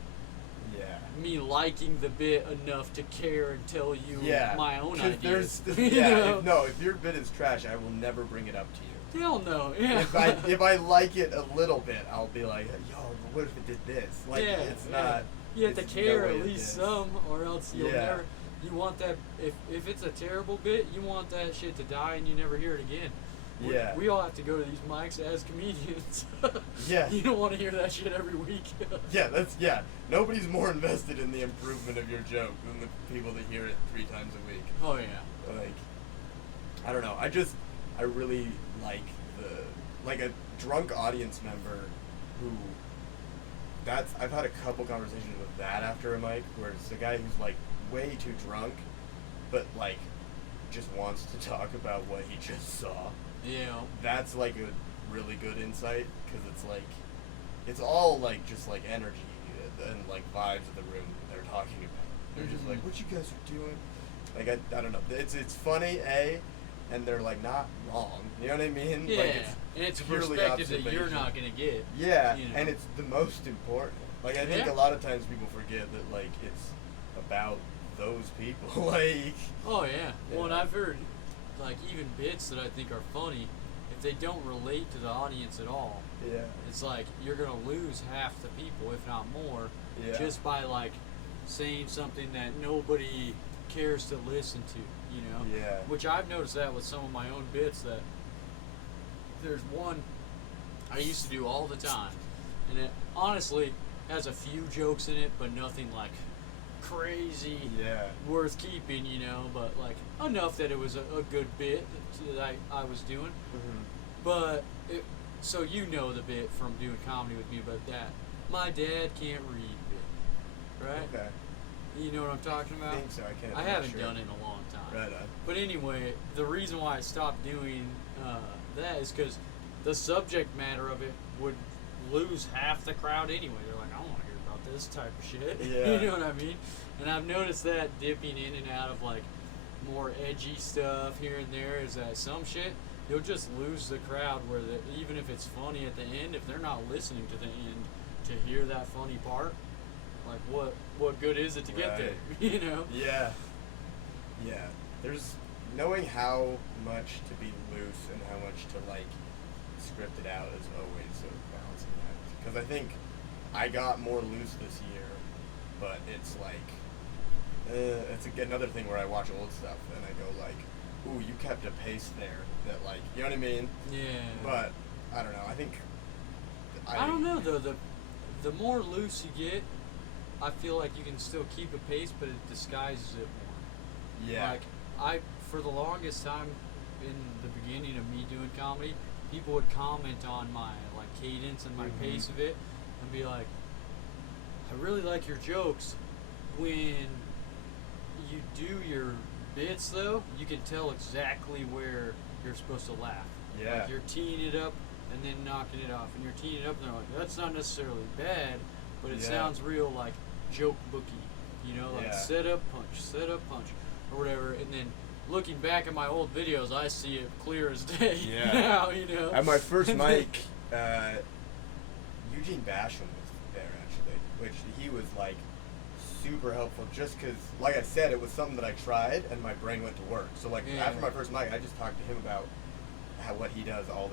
me liking the bit enough to care and tell you my own ideas. If your bit is trash, I will never bring it up to you. Hell no. Yeah. If I like it a little bit, I'll be like, yo, what if it did this? Like, it's not. You have to It's care no way at it least is. some, or else you'll Yeah. never. You want that if it's a terrible bit, you want that shit to die and you never hear it again. Yeah. We all have to go to these mics as comedians. Yeah. You don't want to hear that shit every week. Yeah. Nobody's more invested in the improvement of your joke than the people that hear it 3 times a week. Oh yeah. Like, I don't know. I really like a drunk audience member who. I've had a couple conversations with that after a mic, where it's a guy who's like way too drunk, but like just wants to talk about what he just saw. Yeah. That's like a really good insight, because it's like, it's all like just like energy and like vibes of the room that they're talking about. They're just like, what you guys are doing? Like, I don't know. It's funny, and they're like not wrong. You know what I mean? Yeah. Like, And it's a purely perspective that you're observation. not gonna get. Yeah, you know. and it's the most important. Like, I think Yeah. a lot of times people forget that like it's about those people. Like, Oh yeah. Well, and Yeah. I've heard like even bits that I think are funny, if they don't relate to the audience at all, yeah, it's like you're gonna lose half the people, if not more, Yeah. just by like saying something that nobody cares to listen to. You know. yeah, Which I've noticed that with some of my own bits, that there's one I used to do all the time, and it honestly has a few jokes in it, but nothing like crazy yeah, worth keeping, you know, but like enough that it was a good bit that I was doing. mm-hmm. But so you know the bit from doing comedy with me, but that my dad can't read bit, right? Okay. You know what I'm talking I about? think so. I can't. I I'm not haven't sure. done it in a long time. Right on. But anyway, the reason why I stopped doing that is because the subject matter of it would lose half the crowd anyway. They're like, I don't want to hear about this type of shit. Yeah. You know what I mean? And I've noticed that dipping in and out of like more edgy stuff here and there, is that some shit you'll just lose the crowd, where even if it's funny at the end, if they're not listening to the end to hear that funny part, like what good is it to get there? Right. You know? Yeah. Yeah. There's knowing how much to be loose and how much to like script it out is always a balancing act. Because I think I got more loose this year, but it's like another thing where I watch old stuff and I go like, ooh, you kept a pace there that like, you know what I mean? Yeah. But I don't know. I think I don't know though. The more loose you get, I feel like you can still keep a pace, but it disguises it more. Yeah. Like for the longest time in the beginning of me doing comedy, people would comment on my like cadence and my Mhm. pace of it, and be like, "I really like your jokes." When you do your bits, though, you can tell exactly where you're supposed to laugh. Yeah. Like you're teeing it up and then knocking it off, and you're teeing it up, and they're like, "That's not necessarily bad, but it Yeah. sounds real like joke booky." You know, like Yeah. set up, punch, or whatever. And then looking back at my old videos, I see it clear as day Yeah. now. You know. At my first mic, Eugene Basham was there actually, which he was like super helpful, just because, like I said, it was something that I tried and my brain went to work. So like Yeah. after my first mic, I just talked to him about what he does, all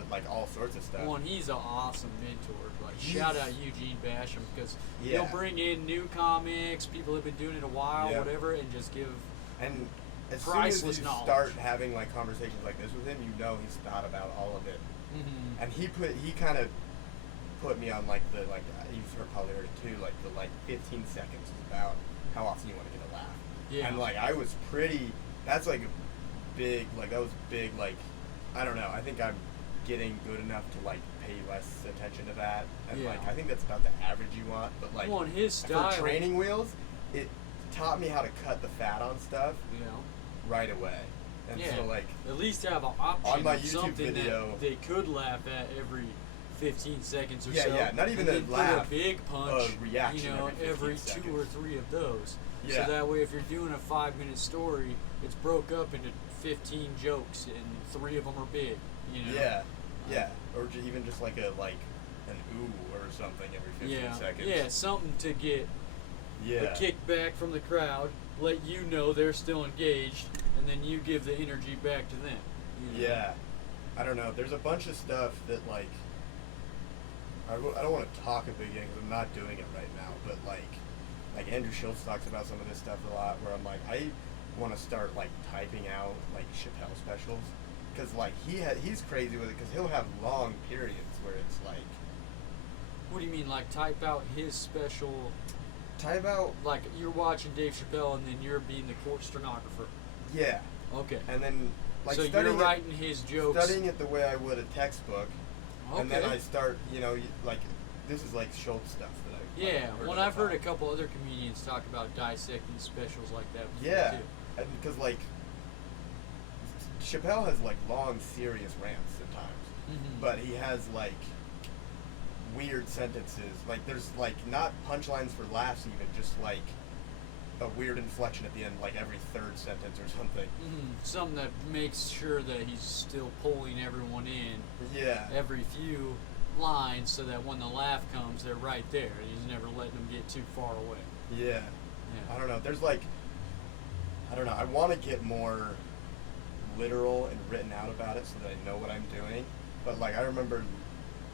sorts of stuff. Well, and he's an awesome mentor. Like, He's- shout out Eugene Basham, because Yeah. he'll bring in new comics, people who've been doing it a while, Yeah. whatever, and just give. And as Priceless soon as you knowledge. start having like conversations like this with him, you know he's thought about all of it. Mm-hmm. And he kind of put me on like you've probably heard it too, like the 15 seconds is about how often you want to get a laugh. Yeah. And like I was pretty, that's like a big, like that was big, like I don't know, I think I'm getting good enough to like pay less attention to that, and Yeah. like I think that's about the average you want, but like Well, and his style. for training wheels, it taught me how to cut the fat on stuff You know. right away. And Yeah. so like At least have an option on my of YouTube something video- that they could laugh at every 15 seconds or Yeah, so. yeah, not even and a then put laugh, a big punch, reaction you know, every 15 2 or seconds. 3 of those. Yeah. So that way, if you're doing a 5-minute story, it's broke up into 15 jokes, and 3 of them are big. You know. Yeah, or even just like an ooh or something every 15 seconds. Yeah, something to get Yeah. a kickback from the crowd, let you know they're still engaged, and then you give the energy back to them. You know? Yeah. I don't know. There's a bunch of stuff that like I don't want to talk a big game because I'm not doing it right now. But like like Andrew Schultz talks about some of this stuff a lot, where I'm like, I want to start like typing out like Chappelle specials, because like he's crazy with it, because he'll have long periods where it's like. What do you mean, like type out his special? Type out. Like you're watching Dave Chappelle and then you're being the court stenographer. Yeah. Okay. And then like so you're writing his jokes. Studying it the way I would a textbook. Okay. And then I start, like this is like Schultz stuff that I. Yeah. Well, I've heard a couple other comedians talk about dissecting specials like that before yeah. too. Because like Chappelle has like long, serious rants at times, but he has like weird sentences. Like there's like not punchlines for laughs, even just like a weird inflection at the end, like every third sentence or something. Something that makes sure that he's still pulling everyone in. Yeah. Every few lines, so that when the laugh comes, they're right there. He's never letting them get too far away. Yeah. I don't know. There's like, I don't know. I want to get more literal and written out about it so that I know what I'm doing. But like I remember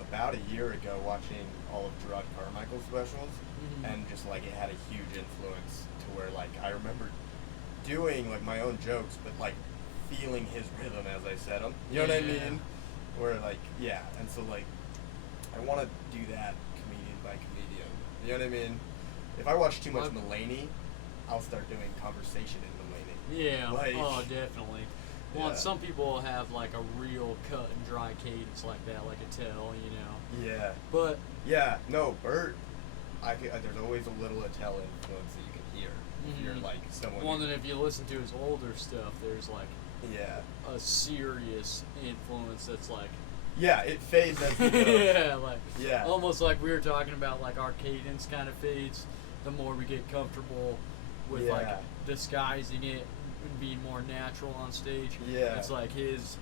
about a year ago watching all of Gerard Carmichael's specials, and just like it had a huge influence to where like I remember doing like my own jokes, but like feeling his rhythm as I said them. You know what I mean? Where like and so like I want to do that comedian by comedian. You know what I mean? If I watch too much Mulaney, I'll start doing conversation in Mulaney. Yeah. Like, oh, definitely. Well, and some people have like a real cut and dry cadence like that, like a tell, Yeah. But no, Bert. There's always a little Attell influence that you can hear if you're like someone. Well, then if you listen to his older stuff, there's like a serious influence that's like. Yeah, it fades as you go. Almost like we were talking about, like our cadence kind of fades the more we get comfortable with like disguising it and being more natural on stage. Yeah. It's like his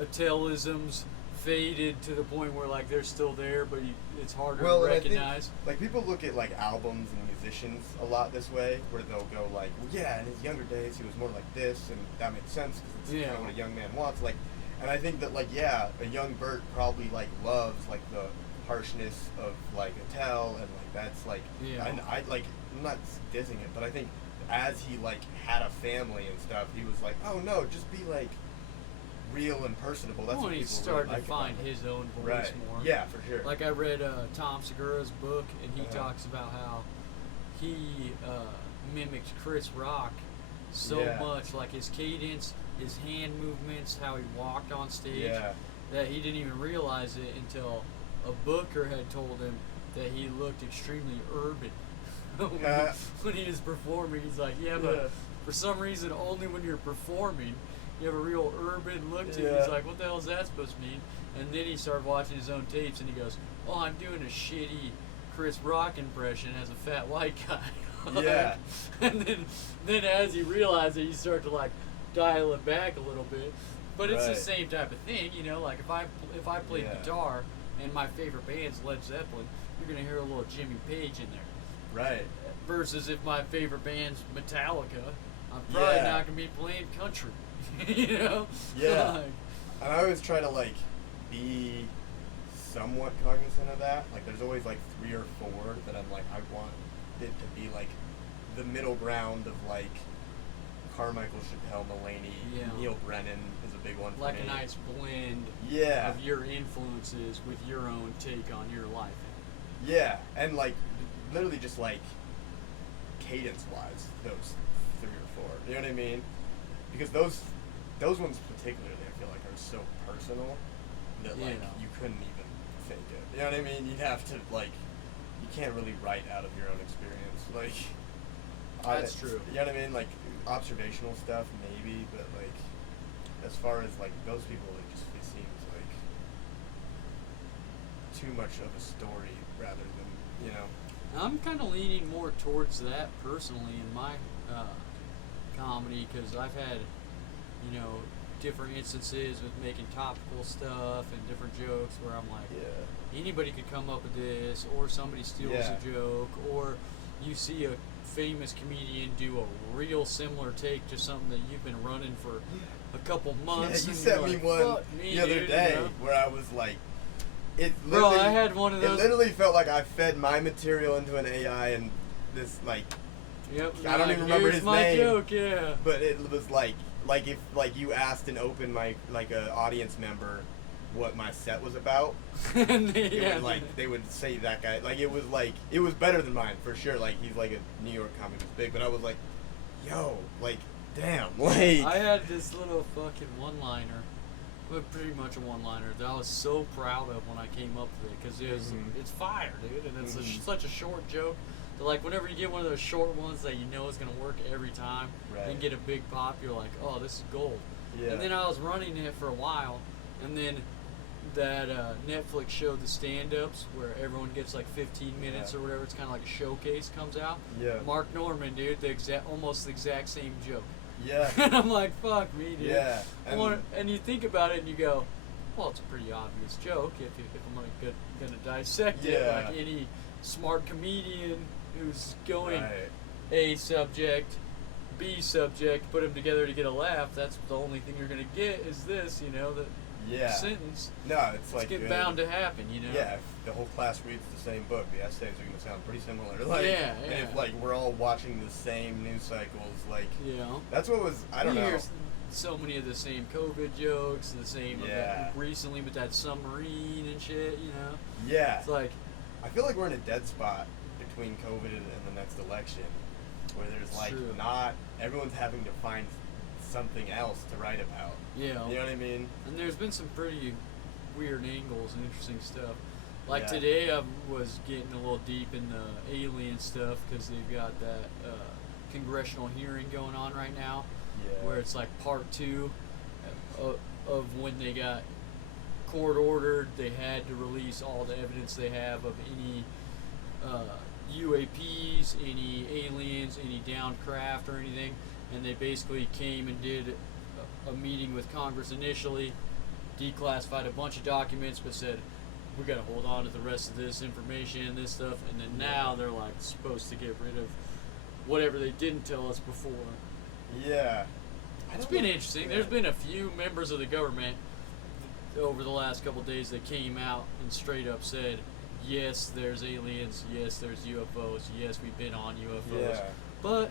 Attellisms faded to the point where like they're still there, but it's harder to recognize. I think, like people look at like albums and musicians a lot this way, where they'll go like, well, yeah, in his younger days he was more like this, and that makes sense because it's kind of what a young man wants. Like, and I think that like a young Bert probably like loves like the harshness of like Attell, and like that's like, and I like I'm not dissing it, but I think as he like had a family and stuff, he was like, oh no, just be like real and personable. That's what he people started really to find his own voice more. Yeah, for sure. Like I read Tom Segura's book, and he talks about how he mimicked Chris Rock so much, like his cadence, his hand movements, how he walked on stage, that he didn't even realize it until a booker had told him that he looked extremely urban when he was performing. He's like, but for some reason, only when you're performing, you have a real urban look to you. He's like, what the hell is that supposed to mean? And then he started watching his own tapes, and he goes, oh, I'm doing a shitty Chris Rock impression as a fat white guy. And then as he realized it, you start to like dial it back a little bit. But it's the same type of thing, like if I played guitar and my favorite band's Led Zeppelin, you're going to hear a little Jimmy Page in there. Right. Versus if my favorite band's Metallica, I'm probably not going to be playing country. Yeah. And I always try to like be somewhat cognizant of that. Like there's always like 3 or 4 that I'm like, I want it to be like the middle ground of like Carmichael, Chappelle, Mulaney, Neil Brennan is a big one for like me. A nice blend of your influences with your own take on your life. Yeah, and like literally just like cadence wise, those 3 or 4. You know what I mean? Because those ones particularly I feel like are so personal that like you couldn't even fake it. You know what I mean? You'd have to like, you can't really write out of your own experience. Like that's true. You know what I mean? Like observational stuff maybe, but like as far as like those people, it seems like too much of a story rather than I'm kind of leaning more towards that personally in my comedy, because I've had different instances with making topical stuff and different jokes where I'm like, anybody could come up with this, or somebody steals a joke, or you see a famous comedian do a real similar take to something that you've been running for a couple months. Yeah, you sent me one the other day where I was like, I had one of those. It literally felt like I fed my material into an AI and this like Yep. I don't even remember Here's his my name. joke, yeah. But it was like if like you asked an open mic like a audience member what my set was about, And it would, like they would say that guy like it was better than mine for sure. Like he's like a New York comic who's big, but I was like, yo, like damn, like I had this little fucking one-liner, but pretty much a one-liner that I was so proud of when I came up with it because it's fire, dude, and it's such a short joke. That, like whenever you get one of those short ones that you know is gonna work every time, and get a big pop, you're like, oh, this is gold. Yeah. And then I was running it for a while, and then that Netflix show, The Stand-Ups, where everyone gets like 15 minutes or whatever. It's kind of like a showcase comes out. Yeah. Mark Norman, dude, almost the exact same joke. Yeah. And I'm like, fuck me, dude. Yeah. And you think about it and you go, well, it's a pretty obvious joke if I'm gonna dissect it. Like any smart comedian who's going A subject, B subject, put them together to get a laugh. That's the only thing you're gonna get is this, the sentence. No, it's like bound to happen, Yeah, if the whole class reads the same book, the essays are going to sound pretty similar. Like, and if like we're all watching the same news cycles, like that's what was I don't know. Hear so many of the same COVID jokes, the same recently with that submarine and shit, Yeah, it's like I feel like we're in a dead spot between COVID and the next election, where there's like not everyone's having to find something else to write about. Yeah. You know what I mean? And there's been some pretty weird angles and interesting stuff. Like today I was getting a little deep in the alien stuff because they've got that congressional hearing going on right now where it's like part 2 of when they got court ordered. They had to release all the evidence they have of any UAPs, any aliens, any downed craft or anything. And they basically came and did a meeting with Congress initially, declassified a bunch of documents, but said, we got to hold on to the rest of this information, this stuff, and then now they're like supposed to get rid of whatever they didn't tell us before. Yeah. It's been interesting. There's been a few members of the government over the last couple of days that came out and straight up said, yes, there's aliens, yes, there's UFOs, yes, we've been on UFOs, but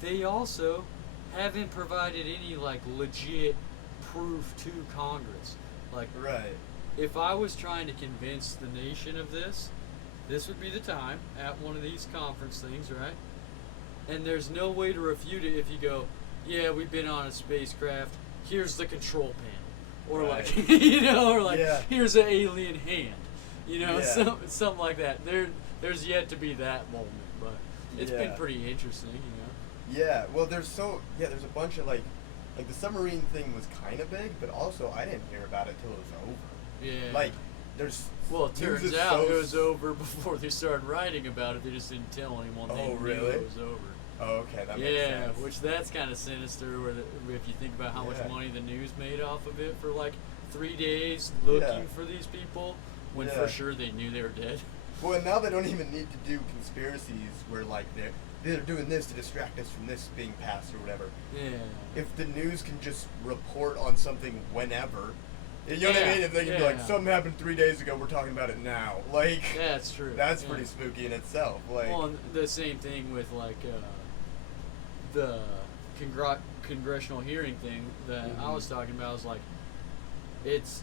they also haven't provided any like legit proof to Congress. Like, if I was trying to convince the nation of this would be the time at one of these conference things, right? And there's no way to refute it if you go, yeah, we've been on a spacecraft, here's the control panel. Or like, or like, here's an alien hand. Something like that. There's yet to be that moment, but it's been pretty interesting, Yeah, well, there's a bunch of like the submarine thing was kind of big, but also I didn't hear about it till it was over. Yeah. Like, there's. Well, it turns out it was over before they started writing about it. They just didn't tell anyone. They knew it was over. Oh, okay, that makes sense. Yeah, which that's kind of sinister. Where if you think about how much money the news made off of it for like 3 days looking for these people, when for sure they knew they were dead. Well, and now they don't even need to do conspiracies where like they're doing this to distract us from this being passed or whatever. Yeah. If the news can just report on something whenever, you know what I mean? If they can be like, something happened 3 days ago, we're talking about it now. Like, that's true. That's pretty spooky in itself. Like, well, and the same thing with like the congressional hearing thing that I was talking about. Is like, it's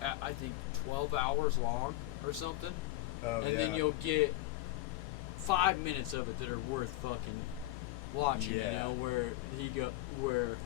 I think 12 hours long or something, and then you'll get 5 minutes of it that are worth fucking watching. You know, where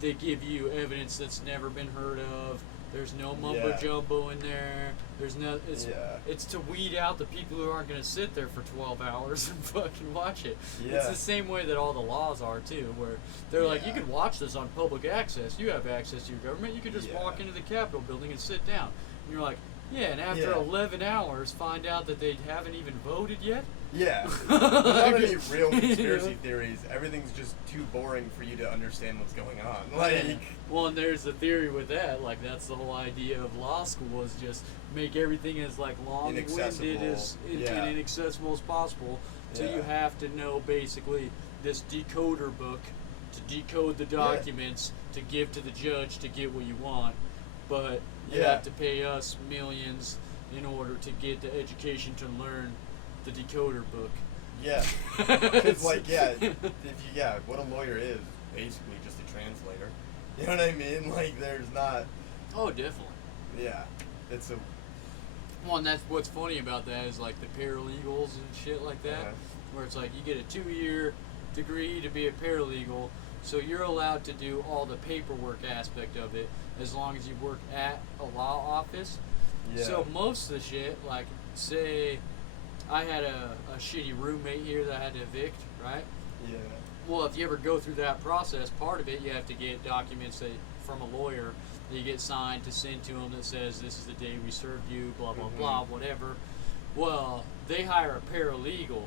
they give you evidence that's never been heard of. There's no mumbo jumbo in there. There's no. It's to weed out the people who aren't going to sit there for 12 hours and fucking watch it. It's the same way that all the laws are too, where they're like, you can watch this on public access. You have access to your government. You can just walk into the Capitol building and sit down. And you're like, and after 11 hours, find out that they haven't even voted yet. Yeah. Without any real conspiracy theories, everything's just too boring for you to understand what's going on. Like, well, and there's the theory with that. Like, that's the whole idea of law school, is just make everything as like long-winded and inaccessible as possible. So you have to know basically this decoder book to decode the documents to give to the judge to get what you want. But you have to pay us millions in order to get the education to learn the decoder book. Yeah. Because, like, what a lawyer is basically just a translator. You know what I mean? Like, there's not. Oh, definitely. Yeah. It's a. Well, and that's what's funny about that is like the paralegals and shit like that, Uh-huh. where it's like you get a 2-year degree to be a paralegal, so you're allowed to do all the paperwork aspect of it as long as you work at a law office. Yeah. So most of the shit, like say I had a shitty roommate here that I had to evict, right? Yeah. Well, if you ever go through that process, part of it you have to get documents from a lawyer that you get signed to send to them that says this is the day we served you, blah blah blah, whatever. Well, they hire a paralegal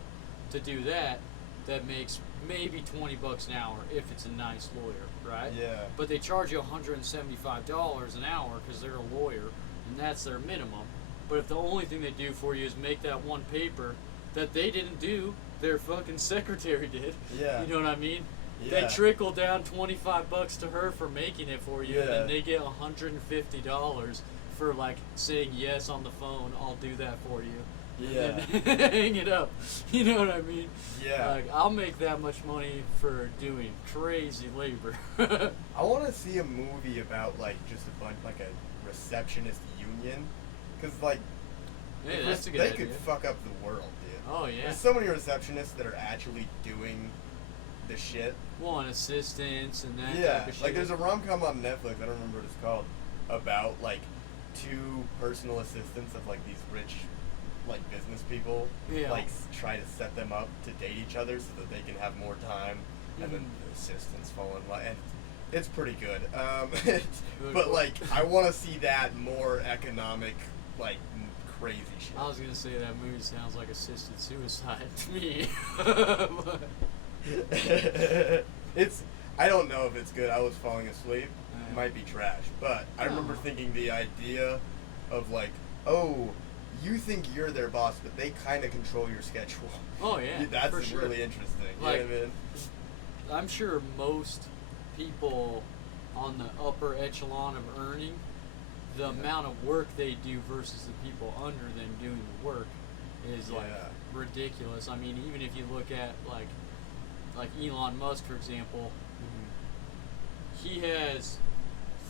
to do that. That makes maybe $20 an hour if it's a nice lawyer, right? Yeah. But they charge you $175 an hour because they're a lawyer, and that's their minimum. But if the only thing they do for you is make that one paper that they didn't do, their fucking secretary did. Yeah. You know what I mean? Yeah. They trickle down $25 to her for making it for you, Yeah. and then they get $150 for like saying yes on the phone. I'll do that for you. Yeah. And then hang it up. You know what I mean? Yeah. Like I'll make that much money for doing crazy labor. I want to see a movie about like just a bunch like a receptionist union, because like Hey, that's a good they idea. could fuck up the world, dude. Oh yeah. There's so many receptionists that are actually doing the shit. Well, and assistants and that Yeah, type of shit. like there's a rom-com on Netflix, I don't remember what it's called, about like 2 personal assistants of like these rich like business people, Yeah. like try to set them up to date each other so that they can have more time, and then the assistants fall in love, and it's pretty good. But like I want to see that more economic, like crazy shit. I was gonna say that movie sounds like assisted suicide to me. But, It's. I don't know if it's good. I was falling asleep. Yeah. It might be trash, but I remember Oh. thinking the idea of like, oh, you think you're their boss, but they kind of control your schedule. oh yeah, That's for sure. really interesting. Like- you know what I mean? I'm sure most people on the upper echelon of earning, the amount of work they do versus the people under them doing the work is like Yeah. ridiculous. I mean, even if you look at like Elon Musk, for example, he has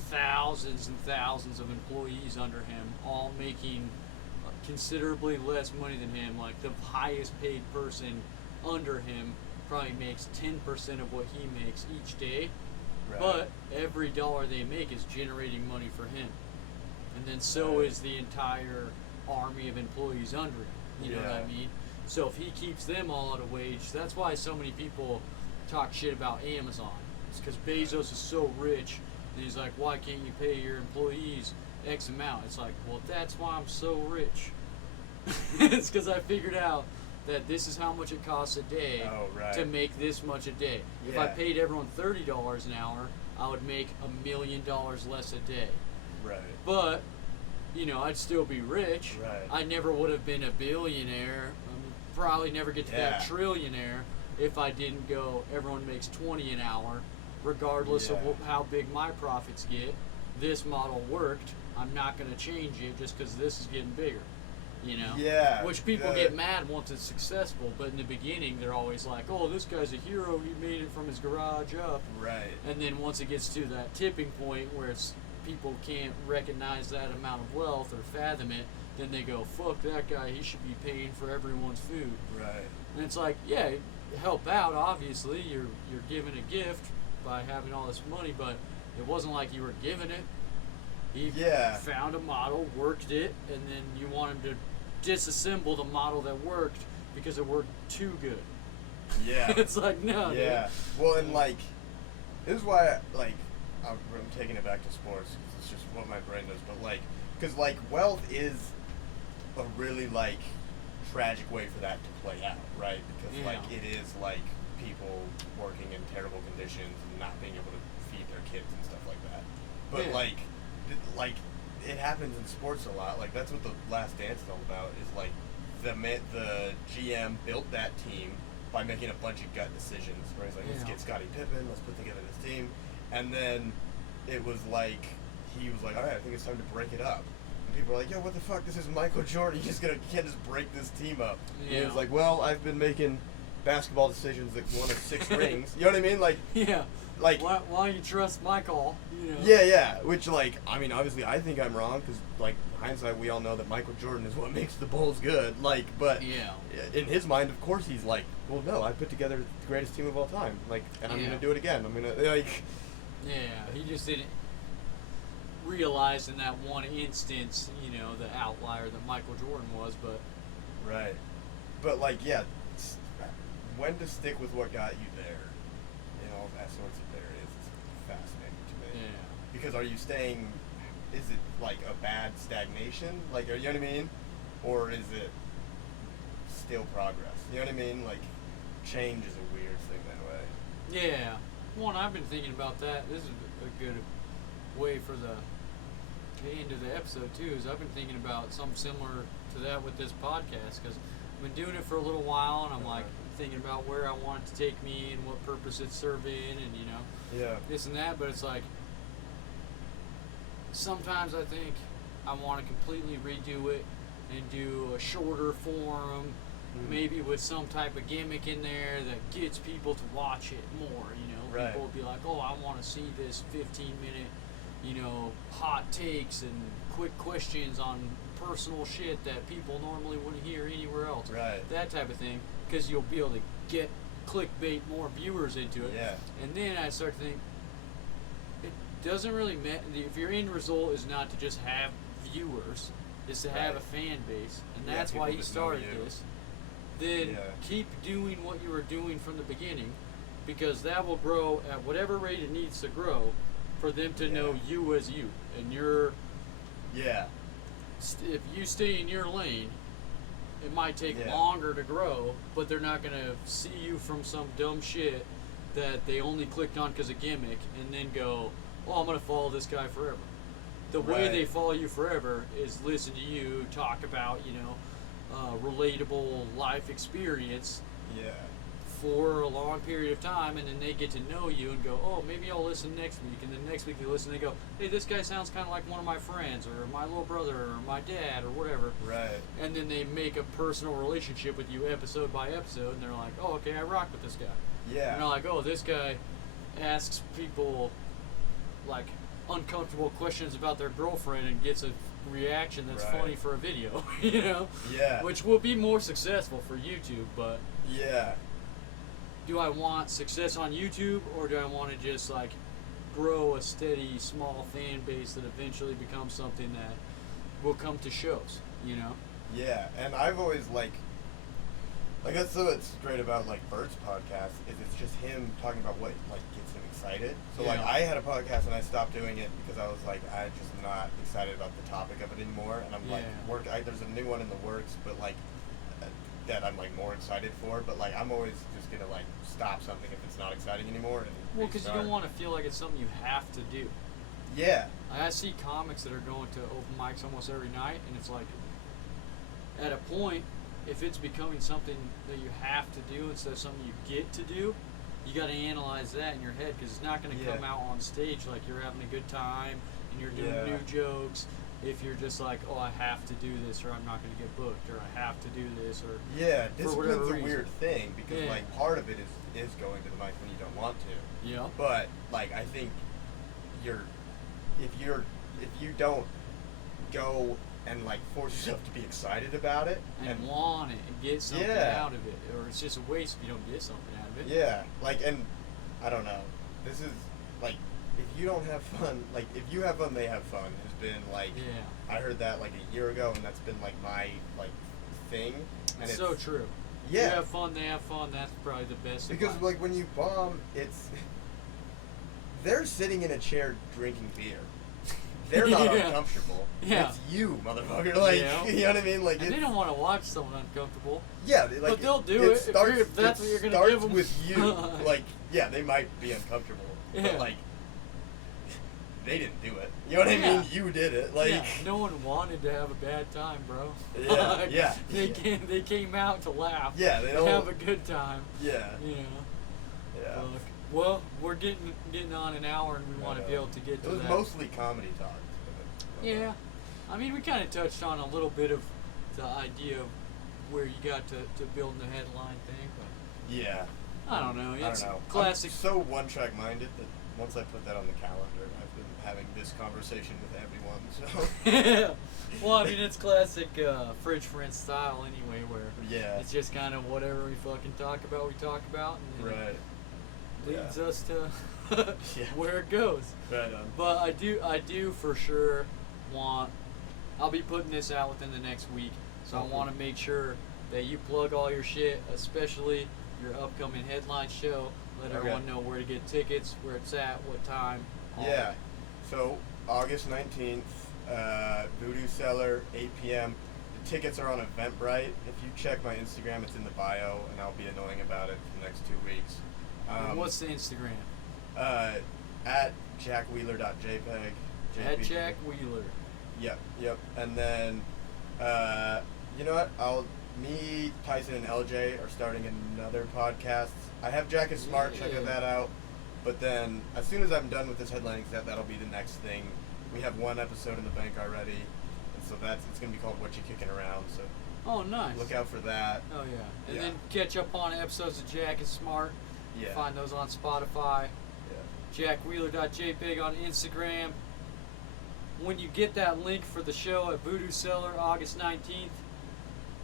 thousands and thousands of employees under him, all making considerably less money than him. Like the highest paid person under him probably makes 10% of what he makes each day, Right. but every dollar they make is generating money for him. And then so Right. is the entire army of employees under him. You know what I Yeah. mean? So if he keeps them all at a wage, that's why so many people talk shit about Amazon. It's because Bezos is so rich, and he's like, why can't you pay your employees X amount? It's like, well, that's why I'm so rich. It's because I figured out that this is how much it costs a day Oh, right. to make this much a day. If I Yeah. paid everyone $30 an hour, I would make $1 million less a day. Right. But, you know, I'd still be rich. Right. I never would have been a billionaire. Probably never get to that Yeah. trillionaire if I didn't go, everyone makes 20 an hour, regardless of Yeah. how big my profits get. This model worked. I'm not going to change it just because this is getting bigger. You know? Yeah, Which people the- get mad once it's successful, but in the beginning they're always like, oh, this guy's a hero, he made it from his garage up. Right. And then once it gets to that tipping point where it's people can't recognize that amount of wealth or fathom it, then they go, fuck that guy, he should be paying for everyone's food. Right. And it's like, yeah, help out, obviously, you're giving a gift by having all this money, but it wasn't like you were giving it. He Yeah. found a model, worked it, and then you want him to disassemble the model that worked because it worked too good. Yeah. It's like, no, Yeah. Well, and like, this is why, like, I'm taking it back to sports because it's just what my brain does. But like, because like, wealth is a really like tragic way for that to play out, right? Because Yeah. like, it is like people working in terrible conditions and not being able to feed their kids and stuff like that. But Yeah. like, it happens in sports a lot. Like, that's what the Last Dance is all about. Is like, the GM built that team by making a bunch of gut decisions. Where he's like, let's Yeah. get Scottie Pippen, let's put together this team, and then it was like he was like, all right, I think it's time to break it up. people are like, yo, what the fuck? This is Michael Jordan. You can't just break this team up. Yeah. And he was like, well, I've been making basketball decisions that won us 6 rings. You know what I mean? Like, yeah. Like, why you trust Michael? You know. Yeah. Which, like, I mean, obviously, I think I'm wrong because, like, hindsight, we all know that Michael Jordan is what makes the Bulls good. Like, but in his mind, of course, he's like, well, no, I put together the greatest team of all time. Like, and I'm gonna do it again. I'm gonna like. Yeah, he just didn't realize in that one instance, you know, the outlier that Michael Jordan was, but. Right. But, like, yeah, when to stick with what got you there, in all that sorts of areas, is fascinating to me. Yeah. Because are you staying, is it, like, a bad stagnation? Like, you know what I mean? Or is it still progress? You know what I mean? Like, change is a weird thing that way. Yeah. One, I've been thinking about that. This is a good way for the end of the episode, too, is I've been thinking about something similar to that with this podcast, because I've been doing it for a little while, and I'm like thinking about where I want it to take me and what purpose it's serving, and you know, this and that. But it's like sometimes I think I want to completely redo it and do a shorter form, maybe with some type of gimmick in there that gets people to watch it more. You know, people will be like, "Oh, I want to see this 15-minute, you know, hot takes and quick questions on personal shit that people normally wouldn't hear anywhere else." Right. That type of thing, because you'll be able to get clickbait more viewers into it. Yeah. And then I start to think, it doesn't really matter if your end result is not to just have viewers, is to have a fan base, and that's why he started this. Then keep doing what you were doing from the beginning, because that will grow at whatever rate it needs to grow for them to know you as you. And you're if you stay in your lane, it might take longer to grow, but they're not going to see you from some dumb shit that they only clicked on because of gimmick and then go, "Oh, I'm going to follow this guy forever." The way they follow you forever is listen to you talk about, you know, relatable life experience for a long period of time, and then they get to know you and go, "Oh, maybe I'll listen next week," and then next week they listen and they go, "Hey, this guy sounds kind of like one of my friends or my little brother or my dad or whatever." Right. And then they make a personal relationship with you episode by episode, and they're like, "Oh, okay, I rock with this guy." Yeah. And they're like, "Oh, this guy asks people like uncomfortable questions about their girlfriend and gets a reaction that's funny for a video," you know? Yeah. Which will be more successful for YouTube, but do I want success on YouTube, or do I want to just like grow a steady small fan base that eventually becomes something that will come to shows, you know? Yeah, and I've always like that's what's great about like Bert's podcast is it's just him talking about what like gets him excited. So like I had a podcast and I stopped doing it because I was like I just am not excited about the topic of it anymore, and I'm like there's a new one in the works, but like that I'm like more excited for, but like I'm always just gonna like stop something if it's not exciting anymore. And because you don't want to feel like it's something you have to do. Yeah. I see comics that are going to open mics almost every night, and it's like at a point, if it's becoming something that you have to do instead of something you get to do, you got to analyze that in your head, because it's not going to come out on stage like you're having a good time and you're doing new jokes. If you're just like, "Oh, I have to do this, or I'm not going to get booked, or I have to do this," or discipline's a weird thing, because like part of it is going to the mic when you don't want to. Yeah. But like I think if you don't go and like force yourself to be excited about it and want it and get something out of it, or it's just a waste if you don't get something out of it. Yeah, like, and I don't know. This is like, if you don't have fun, like if you have fun, they have fun. Has been like, I heard that like a year ago, and that's been like my like thing. And it's so true. Yeah, you have fun, they have fun. That's probably the best. Because advice. like when you bomb, they're sitting in a chair drinking beer. They're not uncomfortable. Yeah. It's you, motherfucker. Like, you know what I mean? Like, and they don't want to watch someone uncomfortable. Yeah, like, but they'll do it if that's what you're going to give them. It starts with you. Like, yeah, they might be uncomfortable, but like, they didn't do it. You know what I mean? You did it. Like, no one wanted to have a bad time, bro. Yeah, They came out to laugh. Yeah, they don't have a good time. Yeah. You know. Yeah. Well, we're getting on an hour, and we want to be able to get to that. It was mostly comedy talk. Yeah. I mean, we kind of touched on a little bit of the idea of where you got to building the headline thing, but Yeah. I don't know. It's I don't know. classic. I'm so one-track minded that once I put that on the calendar, I've been having this conversation with everyone. So Well, I mean, it's classic Fridge Friends style anyway, where yeah, it's just kind of whatever we fucking talk about, and then right. it leads us to Yeah. where it goes. Right on. But I do for sure want. I'll be putting this out within the next week, so I Okay. want to make sure that you plug all your shit, especially your upcoming headline show. Let Okay. everyone know where to get tickets, where it's at, what time. all Yeah. that. So August 19th, Voodo Cellar, 8 p.m. The tickets are on Eventbrite. If you check my Instagram, it's in the bio, and I'll be annoying about it for the next 2 weeks. And what's the Instagram? At jackwheeler.jpg. At Jack Wheeler. Yep. And then, you know what? Me, Tyson, and LJ are starting another podcast. I have Jack is Smart. Check Yeah. that out. But then, as soon as I'm done with this headlining set, that'll be the next thing. We have one episode in the bank already, and so it's gonna be called "What You Kicking Around." So Oh, nice. look out for that. Oh yeah. And Yeah. then catch up on episodes of Jack is Smart. Yeah. Find those on Spotify. Yeah. JackWheeler.jpg on Instagram. When you get that link for the show at Voodo Cellar, August 19th,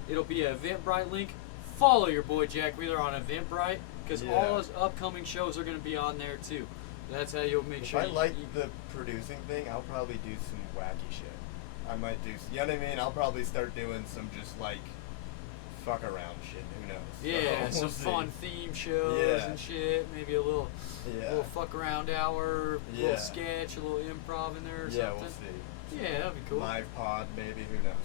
it'll be an Eventbrite link. Follow your boy Jack Wheeler on Eventbrite, because Yeah. all those upcoming shows are going to be on there too. That's how you'll make If sure I you, like you- the producing thing, I'll probably do some wacky shit. I might do, you know what I mean? I'll probably start doing some just like fuck around shit. Who knows? yeah, So, some we'll see. fun theme shows Yeah. and shit. Maybe a little fuck around hour, a Yeah. little sketch, a little improv in there or Yeah, something. we'll see. Yeah, that'd be cool. Live pod, maybe. Who knows?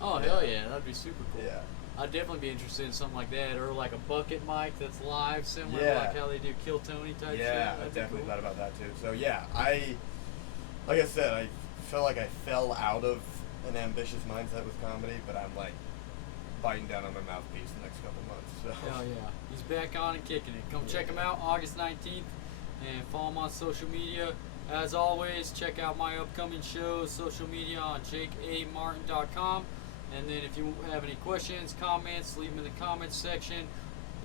Oh, hell yeah, that'd be super cool. Yeah. I'd definitely be interested in something like that, or like a bucket mic that's live, similar to Yeah. like how they do Kill Tony type shit. Yeah, I That'd be definitely cool. thought about that too. So yeah, like I said, I felt like I fell out of an ambitious mindset with comedy, but I'm like biting down on my mouthpiece the next couple months. So Hell yeah. He's back on and kicking it. Come check him out August 19th and follow him on social media. As always, check out my upcoming shows, social media on jakeamartin.com. And then if you have any questions, comments, leave them in the comments section.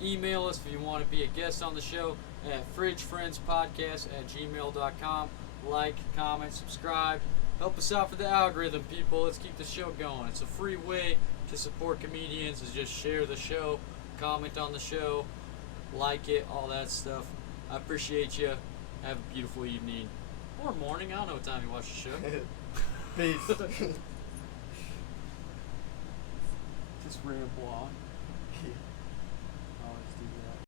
Email us if you want to be a guest on the show at fridgefriendspodcast@gmail.com. Like, comment, subscribe. Help us out for the algorithm, people. Let's keep the show going. It's a free way to support comedians, is just share the show, comment on the show, like it, all that stuff. I appreciate you. Have a beautiful evening. Or morning. I don't know what time you watch the show. peace. Just ramble on.